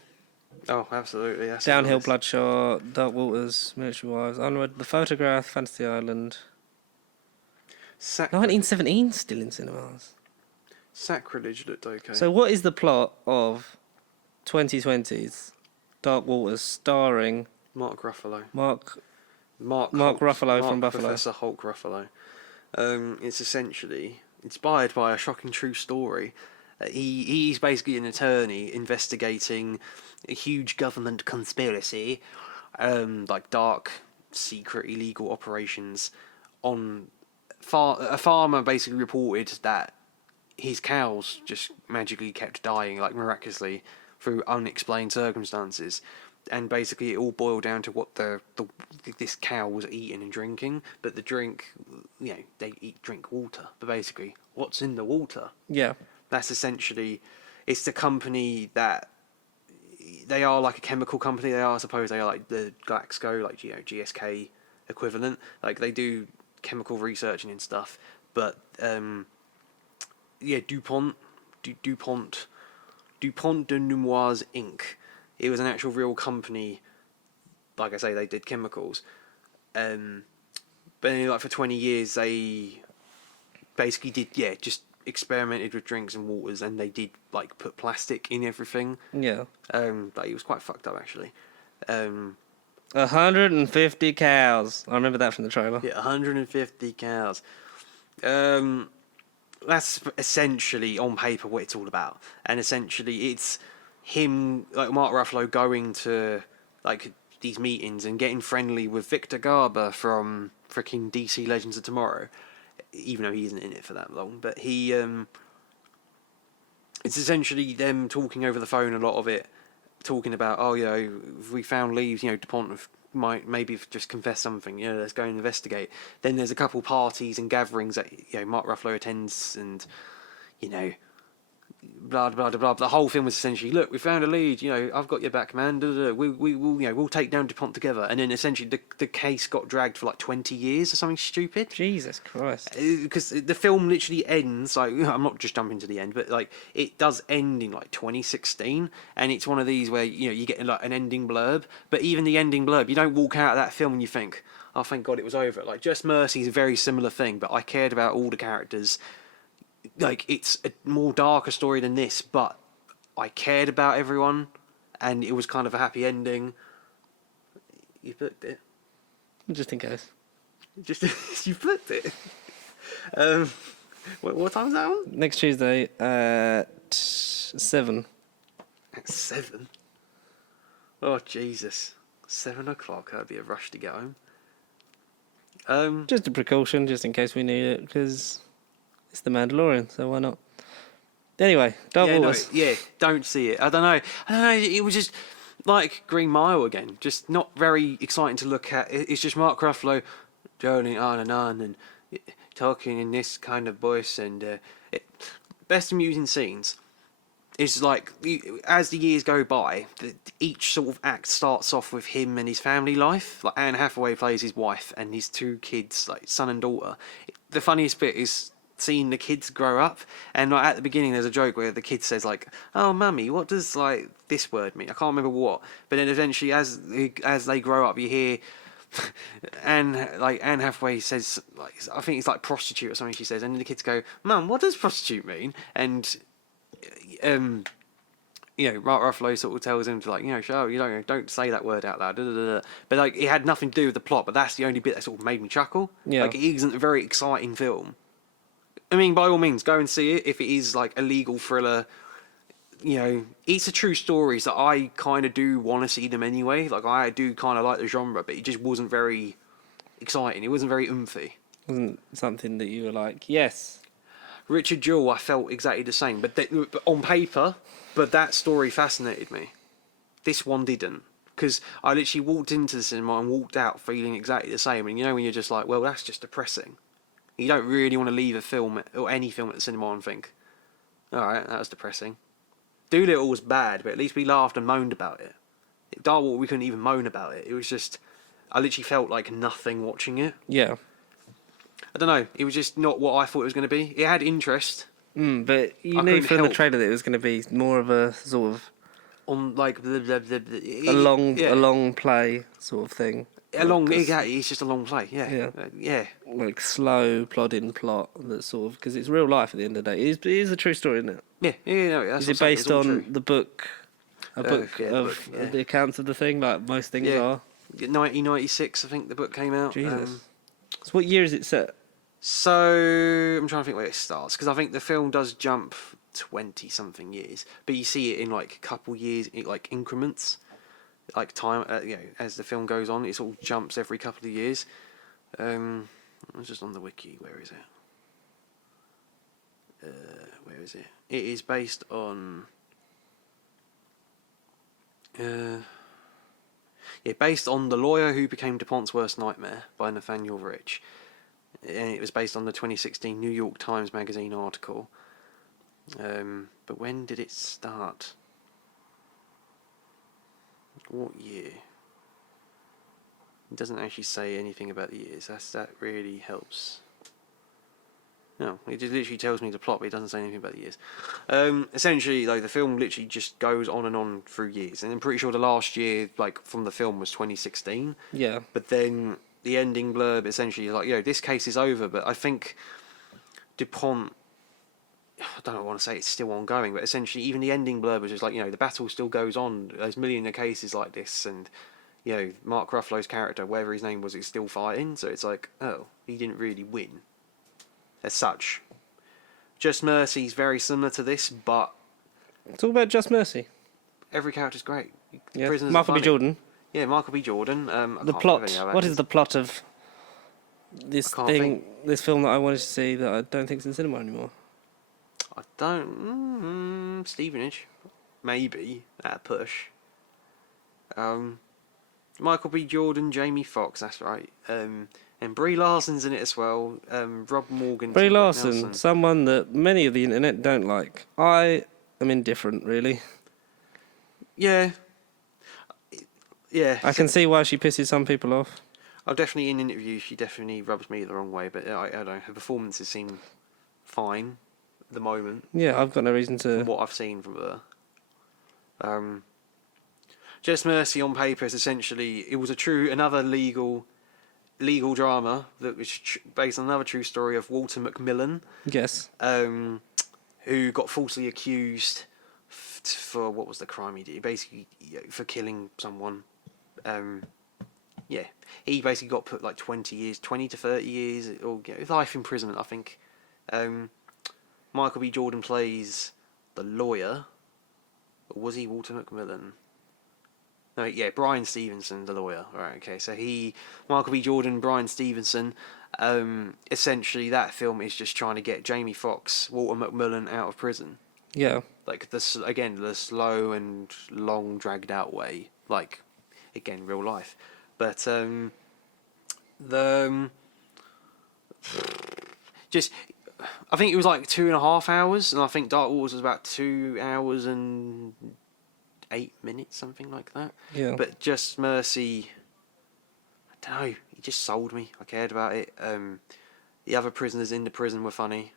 Oh, absolutely. That's Downhill, nice. Bloodshot, Dark Waters, Military Wives, Onward, The Photograph, Fantasy Island. 1917 still in cinemas. Sacrilege looked okay. So what is the plot of 2020's Dark Waters, starring Mark Ruffalo. Mark Mark Ruffalo from Buffalo. Professor Hulk Ruffalo. It's essentially inspired by a shocking true story. He's basically an attorney investigating a huge government conspiracy, like dark, secret, illegal operations on a farmer basically reported that his cows just magically kept dying, like miraculously, through unexplained circumstances. And basically, it all boiled down to what this cow was eating and drinking. But the drink, they drink water. But basically, what's in the water? Yeah. That's essentially, it's the company that they are like a chemical company. I suppose they are like the Glaxo, like GSK equivalent. Like they do chemical researching and stuff. But DuPont de Nemours Inc. It was an actual real company. Like I say, they did chemicals. But then, like for 20 years, they basically did just experimented with drinks and waters, and they did like put plastic in everything. Yeah. Like it was quite fucked up actually. 150 cows. I remember that from the trailer. Yeah, 150 cows. That's essentially on paper what it's all about, and essentially it's him, like Mark Ruffalo, going to like these meetings and getting friendly with Victor Garber from freaking DC Legends of Tomorrow, even though he isn't in it for that long. But he, it's essentially them talking over the phone, a lot of it, talking about, if we found leaves, DuPont might maybe have just confessed something, let's go and investigate. Then there's a couple parties and gatherings that, Mark Ruffalo attends and, blah, blah, blah, blah. The whole film was essentially, look, we found a lead, I've got your back, man. We'll take down DuPont together. And then essentially the case got dragged for like 20 years or something stupid. Jesus Christ. Because the film literally ends, like, I'm not just jumping to the end, but like it does end in like 2016. And it's one of these where, you get like an ending blurb. But even the ending blurb, you don't walk out of that film and you think, oh, thank God it was over. Like Just Mercy is a very similar thing, but I cared about all the characters. Like, it's a more darker story than this, but I cared about everyone, and it was kind of a happy ending. You booked it. Just in case. You booked it. What time is that on? Next Tuesday at 7. At 7? Oh, Jesus. 7 o'clock, that'd be a rush to get home. Just a precaution, just in case we need it, because it's The Mandalorian, so why not? Anyway, Dark Waters. Don't see it. I don't know. It was just like Green Mile again. Just not very exciting to look at. It's just Mark Ruffalo droning on and talking in this kind of voice. And best amusing scenes is like, as the years go by, each sort of act starts off with him and his family life. Like Anne Hathaway plays his wife and his 2 kids, like son and daughter. The funniest bit is seeing the kids grow up, and like at the beginning there's a joke where the kid says like, "Oh, mummy, what does like this word mean?" I can't remember what, but then eventually as they grow up, you hear Anne Hathaway says, like, I think it's like prostitute or something she says, and then the kids go, "Mum, what does prostitute mean?" And Mark Ruffalo sort of tells him to like, "Show, don't say that word out loud." But like it had nothing to do with the plot, but that's the only bit that sort of made me chuckle. Yeah. Like it isn't a very exciting film. I mean, by all means, go and see it if it is like a legal thriller. It's a true story, so I kind of do want to see them anyway. Like, I do kind of like the genre, but it just wasn't very exciting. It wasn't very oomphy. Wasn't something that you were like, yes. Richard Jewell, I felt exactly the same, but on paper, but that story fascinated me. This one didn't. Because I literally walked into the cinema and walked out feeling exactly the same. And when you're just like, well, that's just depressing. You don't really want to leave a film or any film at the cinema and think, alright, that was depressing. Dolittle was bad, but at least we laughed and moaned about it. Dark Water, we couldn't even moan about it. It was just, I literally felt like nothing watching it. Yeah. I don't know, it was just not what I thought it was going to be. It had interest. But you knew from the trailer that it was going to be more of a sort of on like a long play sort of thing. It's just a long play. Yeah. Like slow, plodding plot that sort of, because it's real life at the end of the day. It is a true story, isn't it? Yeah. That's is it based on the book a book the accounts of the thing, like most things are. 1996, I think the book came out. Jesus. So what year is it set? So I'm trying to think where it starts, because I think the film does jump 20 something years, but you see it in like a couple years, like increments, like time. As the film goes on, it sort of jumps every couple of years. I was just on the wiki. Where is it? Where is it? It is based on. Based on The Lawyer Who Became DuPont's Worst Nightmare by Nathaniel Rich. And it was based on the 2016 New York Times Magazine article. But when did it start? What year? It doesn't actually say anything about the years. That really helps. No, it just literally tells me the plot, but it doesn't say anything about the years. Essentially, though, the film literally just goes on and on through years. And I'm pretty sure the last year, like, from the film was 2016. Yeah. But then the ending blurb essentially is like, this case is over. But I think DuPont, I don't want to say it's still ongoing, but essentially even the ending blurb was just like, the battle still goes on. There's millions of cases like this. And, Mark Ruffalo's character, whatever his name was, is still fighting. So it's like, oh, he didn't really win. As such, Just Mercy is very similar to this, but it's all about Just Mercy. Every character's great. Yeah, Michael B. Jordan. Yeah, Michael B. Jordan. The plot. What is the plot of this thing? This film that I wanted to see that I don't think is in cinema anymore. I don't. Stevenage, maybe at a push. Michael B. Jordan, Jamie Foxx. That's right. And Brie Larson's in it as well. Rob Morgan. Brie Larson, someone that many of the internet don't like. I am indifferent, really. Yeah. Yeah. I can see why she pisses some people off. Oh, definitely in interviews, she definitely rubs me the wrong way, but I don't know. Her performances seem fine at the moment. Yeah, I've got no reason to. From what I've seen from her. Just Mercy on paper is essentially, it was another legal drama that was based on another true story of Walter Macmillan. Yes. Who got falsely accused for what was the crime he did? Basically, for killing someone. He basically got put like 20 to 30 years, or life imprisonment, I think. Michael B. Jordan plays the lawyer. Or was he Walter Macmillan? No, yeah, Bryan Stevenson, the lawyer. Right, okay. So Michael B. Jordan, Bryan Stevenson. Essentially, that film is just trying to get Jamie Foxx, Walter Macmillan out of prison. Yeah. Like, the slow and long, dragged out way. Like, again, real life. But, I think it was like 2.5 hours, and I think Dark Waters was about 2 hours and 8 minutes, something like that. Yeah. But Just Mercy, I don't know, it just sold me. I cared about it. The other prisoners in the prison were funny.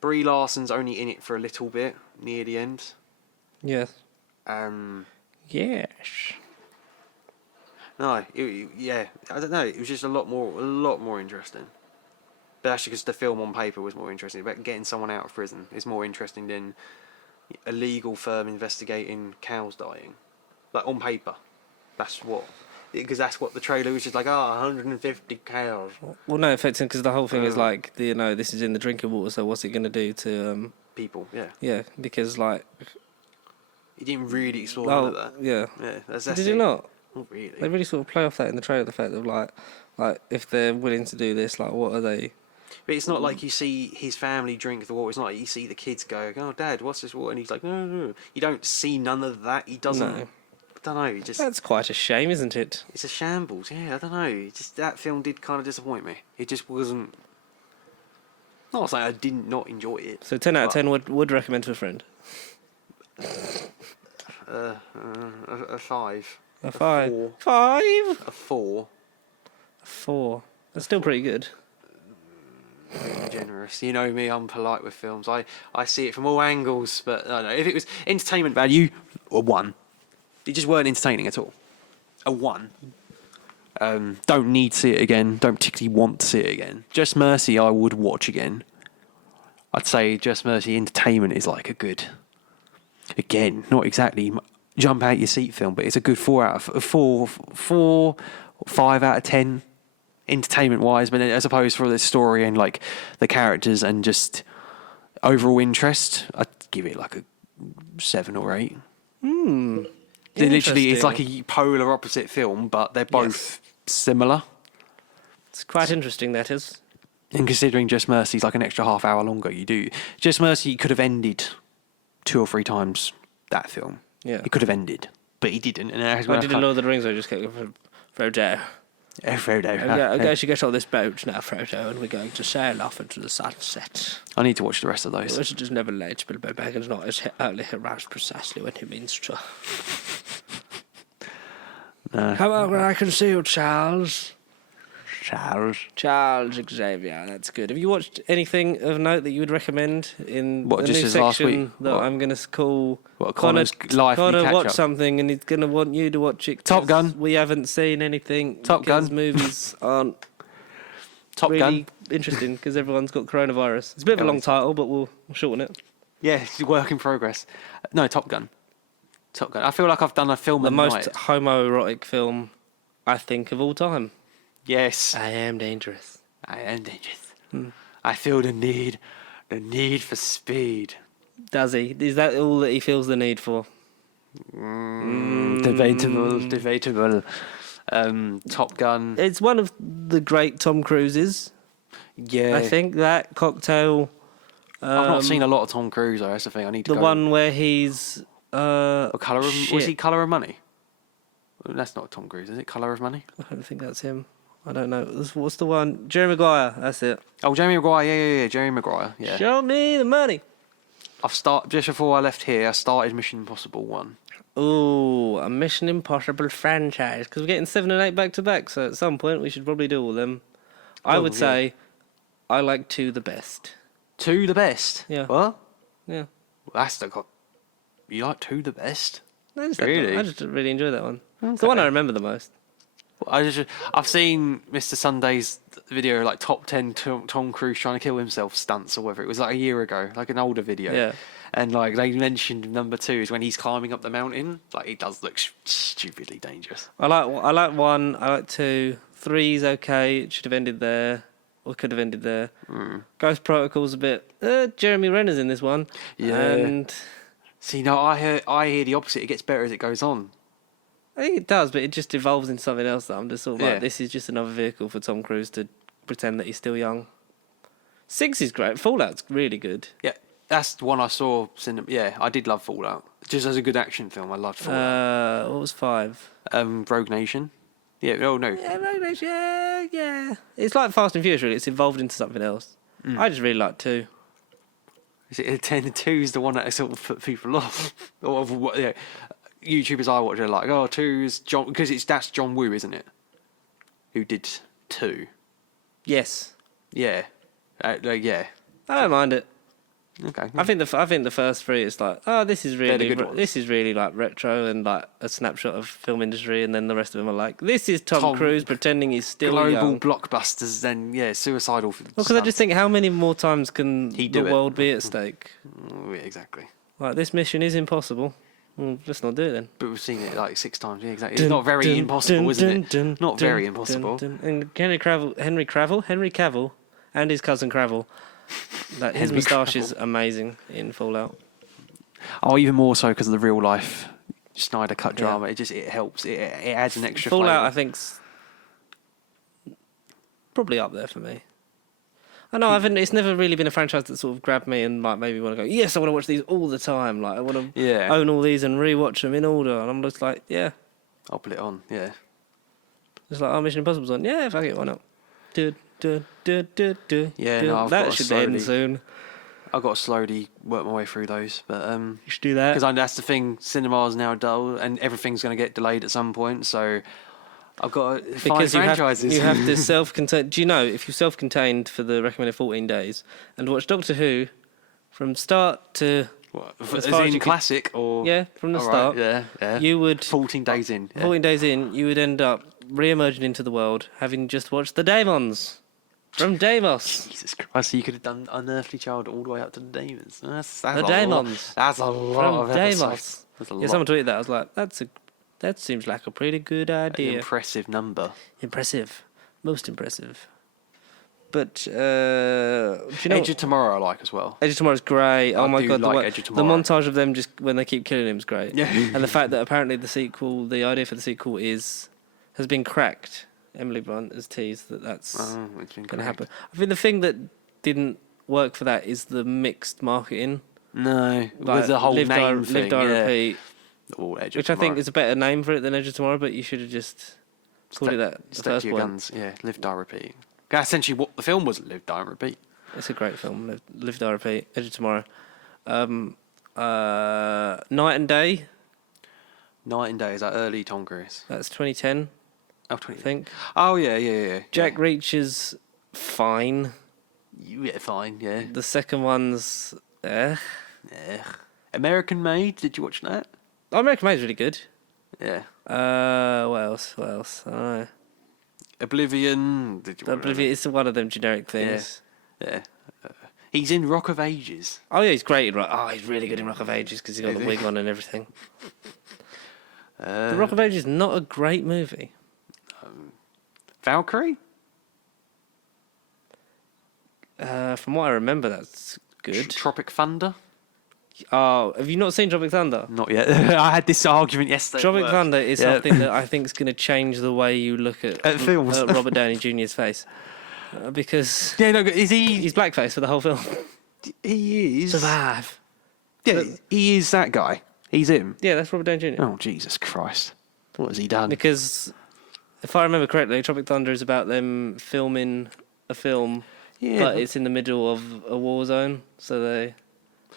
Brie Larson's only in it for a little bit near the end. Yes. Yes. No, I don't know. It was just a lot more interesting. But actually, because the film on paper was more interesting. But getting someone out of prison is more interesting than a legal firm investigating cows dying. Like, on paper. Because that's what the trailer was just like, 150 cows. Well, no, effectively, because the whole thing is like, this is in the drinking water, so what's it going to do to... people, yeah. Yeah, because, like... He didn't really explore none of that. Yeah. Yeah, that's Did you not? Not really. They really sort of play off that in the trailer, the fact of, like if they're willing to do this, like, what are they... But it's not like you see his family drink the water. It's not like you see the kids go, "Oh, Dad, what's this water?" And he's like, "No, no, no." You don't see none of that. He doesn't. No. I don't know. That's quite a shame, isn't it? It's a shambles. Yeah, I don't know. That film did kind of disappoint me. It just wasn't. Not saying I did not enjoy it. So 10 out of 10 would recommend to a friend. A 5. A 5. 4. 5. A 4. A 4. That's still pretty good. Generous. You know me, I'm polite with films. I see it from all angles, but I don't know. If it was entertainment value, a 1. It just weren't entertaining at all. A 1. Don't need to see it again. Don't particularly want to see it again. Just Mercy, I would watch again. I'd say Just Mercy entertainment is like a good again, not exactly jump out your seat film, but it's a good 5 out of 10 entertainment wise. But I suppose for the story and like the characters and just overall interest, I'd give it like a 7 or 8. Literally, it's like a polar opposite film, but they're both similar. It's quite interesting, that is. And considering Just Mercy's like an extra half hour longer, Just Mercy could have ended 2 or 3 times that film. Yeah. It could have ended, but he didn't. And I did in Lord of the Rings, I just kept going, Frodo. Frodo. I guess you get on this boat now, Frodo, and we're going to sail off into the sunset. I need to watch the rest of those. This is just never late. Bilbo Baggins not as early aroused precisely when he means to. No. Come on, I can see you, Charles. Charles. Xavier, that's good. Have you watched anything of note that you would recommend in What, the just new as section last week? that What? I'm going to call Connor's live Connor catch watch up? something and he's going to want you to watch it. Top 'cause Gun. We haven't seen anything. Top because Gun. movies aren't Top really Gun. interesting because everyone's got coronavirus. It's a bit of a long title, but we'll shorten it. Yeah, it's a work in progress. No, Top Gun. Top Gun. I feel like I've done a film The a most night. homoerotic film, I think, of all time. Yes. I am dangerous. I am dangerous. I feel the need for speed. Does he? Is that all that he feels the need for? Debatable. Top Gun. It's one of the great Tom Cruises. Yeah. I think that Cocktail. I've not seen a lot of Tom Cruise, though. That's the thing. I need to The go. one where he's. Was shit. he Colour of Money? That's not Tom Cruise, is it? Colour of Money? I don't think that's him. I don't know. What's the one? Jerry Maguire. That's it. Oh, Jeremy Maguire. Yeah. Jeremy Maguire. Yeah. Show me the money. Just before I left here, I started Mission Impossible 1. Ooh, a Mission Impossible franchise. Because we're getting 7 and 8 back to back, so at some point we should probably do all of them. I would say I like 2 the best. 2 the best? Yeah. What? Yeah. That's the... You like 2 the best? I just really enjoy that one. It's the one I remember the most. I've seen Mr. Sunday's video, like top 10 Tom Cruise trying to kill himself stunts or whether it was like a year ago, like an older video. Yeah. And like they mentioned number 2 is when he's climbing up the mountain. Like he does look stupidly dangerous. I like 1. I like 2. 3's okay. It should have ended there, or could have ended there. Ghost Protocol's a bit. Jeremy Renner's in this one. Yeah. And see, no, I hear the opposite. It gets better as it goes on. I think it does, but it just evolves into something else that I'm just sort of Yeah. like, this is just another vehicle for Tom Cruise to pretend that he's still young. 6 is great. Fallout's really good. Yeah, that's the one I saw. Yeah, I did love Fallout. Just as a good action film, I loved Fallout. What was 5? Rogue Nation. Yeah. Oh no. Yeah. It's like Fast and Furious, really. It's evolved into something else. I just really like 2. Is it 10? 2 is the one that sort of put people off. Or what? Yeah. YouTubers I watch are like, 2 is John, because that's John Woo, isn't it? Who did 2? Yes. Yeah. Yeah. I don't mind it. Okay. I think the first 3 is like, this is They're the really good ones. this is really like retro and like a snapshot of film industry, and then the rest of them are like, this is Tom Cruise pretending he's still global young. blockbusters. Then suicidal. Well, because I just think, how many more times can the do it? world be at stake? Yeah, exactly. Like, this mission is impossible. Well, let's not do it then. But we've seen it like 6 times. Yeah, exactly. It's not very impossible, isn't it? Not very impossible. And Henry Cavill, and his cousin Cravel. Like, his Henry moustache Cavill. is amazing in Fallout. Oh, even more so because of the real life Snyder cut Yeah. drama. It helps. It adds an extra Fallout, flavour. I think's probably up there for me. I know it's never really been a franchise that sort of grabbed me and like made me want to go, yes, I want to watch these all the time. Like, I want to own all these and rewatch them in order. And I'm just like, yeah. I'll put it on. Yeah. It's like, Mission Impossible's on. Yeah, fuck it, why not? Yeah, no, I've that got to should end slowly- soon. I've got to slowly work my way through those, but You should do that. because that's the thing. Cinemas now dull, and everything's going to get delayed at some point. So I've got to find Because franchises. you have to self-contain. Do you know, if you're self-contained for the recommended 14 days and watch Doctor Who from start to What, as as far as in you could- classic or from the All start, right, yeah. you would 14 days in. Yeah. 14 days in, you would end up re-emerging into the world, having just watched the Daemons. From Deimos. Jesus Christ, so you could have done Unearthly Child all the way up to the Demons. That's The a Daemons. Lot. That's a lot From of Deimos. episodes. That's a Yeah, lot. someone tweeted that. I was like, that seems like a pretty good An idea. impressive number. Impressive. Most impressive. But, do you know... Edge of Tomorrow I like as well. Edge of Tomorrow's great. Oh I my do god, like Edge of the Tomorrow. montage of them just when they keep killing him is great. Yeah. And the fact that apparently the idea for the sequel has been cracked. Emily Blunt has teased that's It's been going to great. happen. I think the thing that didn't work for that is the mixed marketing. No, Like, with the whole Live, Die, name thing. Live, Die, yeah. Repeat, Or Edge of which I Tomorrow. think is a better name for it than Edge of Tomorrow, but you should have just called it that the Stick first to your point. guns. Yeah, Live, Die, Repeat. That's essentially what the film was, Live, Die, Repeat. It's a great film. Live, Die, Repeat, Edge of Tomorrow. Night and Day, Night and Day, is that early Tom Cruise? that's 2010, Oh, I 20. think. Oh, yeah. Jack Reacher's fine. Yeah, fine, yeah. The second one's Yeah. American Made, did you watch that? American Made's really good. Yeah. What else? I don't know. Oblivion, did you watch Oblivion, it's one of them generic things. that? Yeah. He's in Rock of Ages. Oh yeah, he's great in Rock. Oh, he's really good in Rock of Ages because he's got Is the he? wig on and everything. Uh, The Rock of Ages is not a great movie. Valkyrie? From what I remember, that's good. Tropic Thunder? Oh, have you not seen Tropic Thunder? Not yet. I had this argument yesterday. at Tropic work. Thunder is Yeah. something that I think is going to change the way you look At films. at Robert Downey Jr.'s face. Because Yeah, no, is he? he's blackface for the whole film. He is. Survive. Yeah, he is that guy. He's him. Yeah, that's Robert Downey Jr. Oh, Jesus Christ. What has he done? Because if I remember correctly, Tropic Thunder is about them filming a film, Yeah, but it's in the middle of a war zone, so they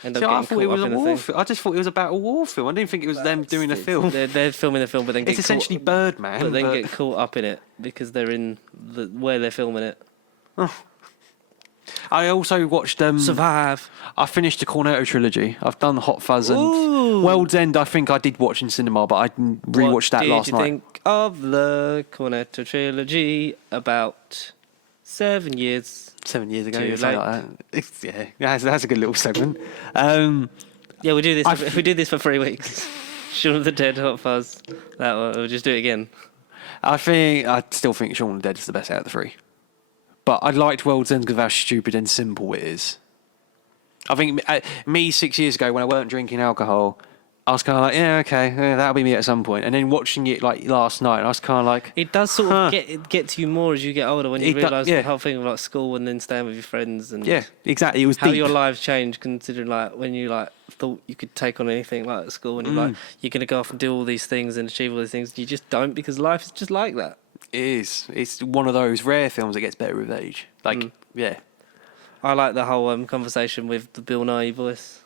end up See, I getting thought it caught was up a in the war thing. film. I just thought it was about a war film. I didn't think it was them doing a film. They're filming a film, but then It's get essentially caught, Birdman. but then get caught up in it because they're in where they're filming it. I also watched. Survive. I finished the Cornetto trilogy. I've done Hot Fuzz and Ooh. World's End. I think I did watch in cinema, but I rewatched that last What night. did you think of the Cornetto trilogy about 7 years? 7 years ago, Too something late. like that. That's a good little segment. Yeah, we do this. If we did this for 3 weeks, Shaun of the Dead, Hot Fuzz, that one, we'll just do it again. I still think Shaun of the Dead is the best out of the three. But I liked World's End because of how stupid and simple it is. I think me 6 years ago when I weren't drinking alcohol, I was kind of like, yeah, okay, yeah, that'll be me at some point. And then watching it like last night, I was kind of like, It does sort of get to you more as you get older when you It do- realise yeah. the whole thing of like school and then staying with your friends and yeah, exactly. It was how deep. your lives change considering like when you like thought you could take on anything like at school and you're like you're gonna go off and do all these things and achieve all these things. You just don't because life is just like that. It is. It's one of those rare films that gets better with age. Like, yeah, I like the whole conversation with the Bill Nye voice.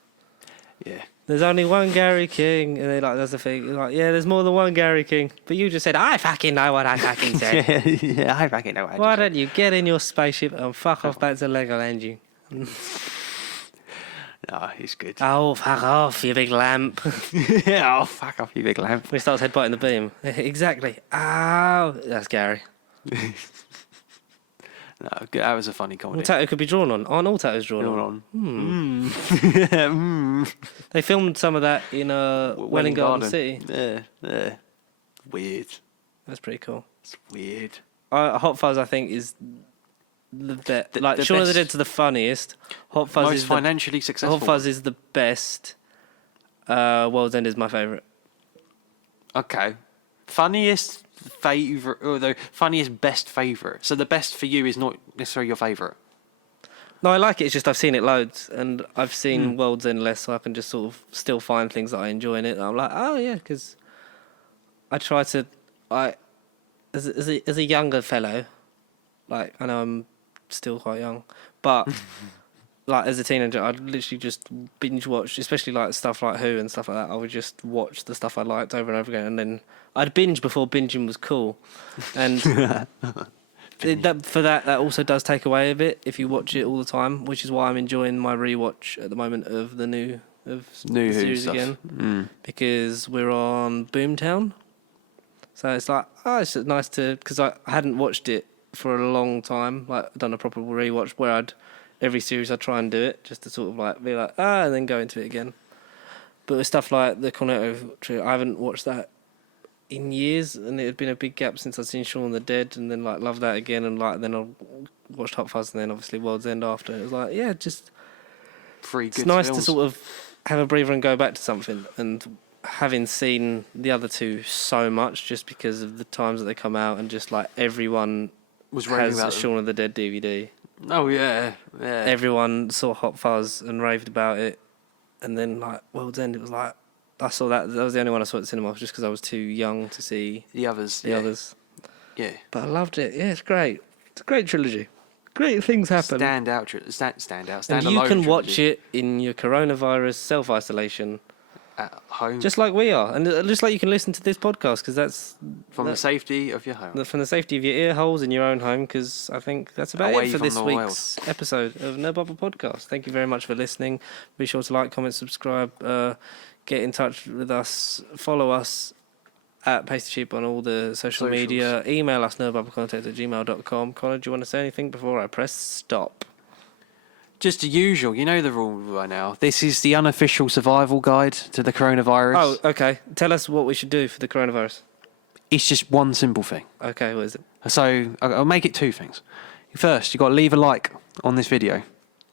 yeah. There's only one Gary King, and they like that's the thing. You're like, yeah, there's more than one Gary King, but you just said I fucking know what I fucking said. Yeah, I reckon. No, Why don't you get in your spaceship and fuck off back to Legoland, you? No, it's good. Oh, fuck off, you big lamp. Yeah, oh, fuck off, you big lamp. When he starts headbutting the beam. Exactly. Oh, that's Gary. No, that was a funny comedy. What tattoo could be drawn on? Aren't all tattoos drawn Hold on? on. They filmed some of that in Welling Garden City. Yeah. Weird. That's pretty cool. It's weird. Hot Fuzz, I think, is the best. Like, the Shaun of the best- Dead's the funniest. Hot Fuzz Most is financially successful. Hot Fuzz is the best. World's End is my favourite. Okay. Funniest favourite, or the funniest best favourite. So the best for you is not necessarily your favourite. No, I like it. It's just I've seen it loads, and I've seen World's End less, so I can just sort of still find things that I enjoy in it. And I'm like, oh yeah, because I try to, as a younger fellow, like I know I'm still quite young, but like as a teenager, I'd literally just binge watch, especially like stuff like Who and stuff like that. I would just watch the stuff I liked over and over again, and then I'd binge before binging was cool, and. That also does take away a bit if you watch it all the time, which is why I'm enjoying my rewatch at the moment of the new New the Who series stuff. again, because we're on Boomtown, so it's like it's just nice to because I hadn't watched it for a long time. Like, done a proper rewatch where every series I'd try and do it just to sort of like be like, and then go into it again. But with stuff like the Cornetto Tree, I haven't watched that in years, and it had been a big gap since I'd seen Shaun of the Dead, and then like loved that again, and like then I watched Hot Fuzz, and then obviously World's End after. It was like, yeah, just it's nice films. to sort of have a breather and go back to something. And having seen the other two so much, just because of the times that they come out, and just like everyone was raving has about a Shaun of the Dead DVD. Oh yeah. Everyone saw Hot Fuzz and raved about it, and then like World's End, it was like I saw that. That was the only one I saw at the cinema, just because I was too young to see the others. The others. Yeah. But I loved it. Yeah, it's great. It's a great trilogy. Great things happen. Stand out. Stand and you can trilogy. watch it in your coronavirus self-isolation. At home. Just like we are. And just like you can listen to this podcast, because that's... From the safety of your home. From the safety of your ear holes in your own home, because I think that's about Away it for from this the week's episode of No Bubble Podcast. Thank you very much for listening. Be sure to like, comment, subscribe, get in touch with us, follow us at Pasty Sheep on all the social media. Email us nobubblecontact@gmail.com. Connor, do you want to say anything before I press stop? Just the usual. You know the rule by now. This is the unofficial survival guide to the coronavirus. Oh, okay. Tell us what we should do for the coronavirus. It's just one simple thing. Okay, what is it? So I'll make it two things. First, you've got to leave a like on this video.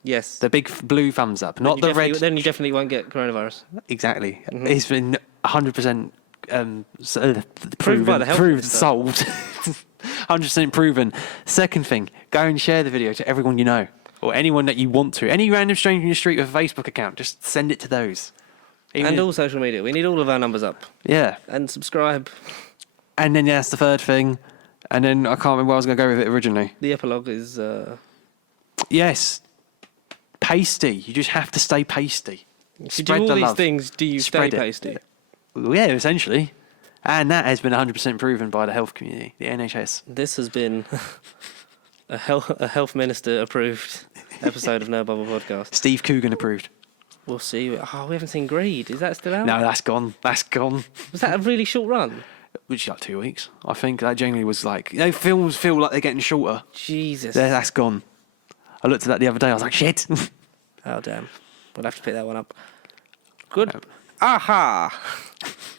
Yes. The big blue thumbs up, not the red. Then you definitely won't get coronavirus. Exactly. Mm-hmm. It's been 100% proven by the health minister. Solved. 100% proven. Second thing, go and share the video to everyone you know, or anyone that you want to. Any random stranger in the street with a Facebook account, just send it to those. And all social media. We need all of our numbers up. Yeah. And subscribe. And then that's the third thing. And then I can't remember where I was going to go with it originally. The epilogue is... Yes. Pasty. You just have to stay pasty. If you do all these things, do you stay pasty? Well, yeah, essentially. And that has been 100% proven by the health community, the NHS. This has been a health minister approved episode of No Bubble Podcast. Steve Coogan approved. We'll see. Oh, we haven't seen Greed. Is that still out? No, that's gone. That's gone. Was that a really short run? Which is like 2 weeks. I think that generally was like... You know, films feel like they're getting shorter. Jesus. That's gone. I looked at that the other day. I was like, shit. Oh, damn. We'll have to pick that one up. Good. Aha!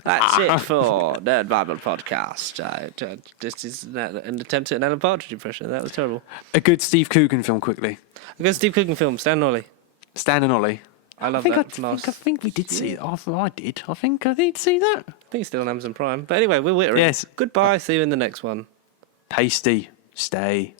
That's it for Nerd Bible Podcast. This is an attempt at an Alan Partridge impression. That was terrible. A good Steve Coogan film, quickly. A good Steve Coogan film, Stan and Ollie. Stan and Ollie. I love that. I think we did see that. I did. I think I did see that. I think it's still on Amazon Prime. But anyway, we're Wittering. Yes. Goodbye. See you in the next one. Pasty. Stay.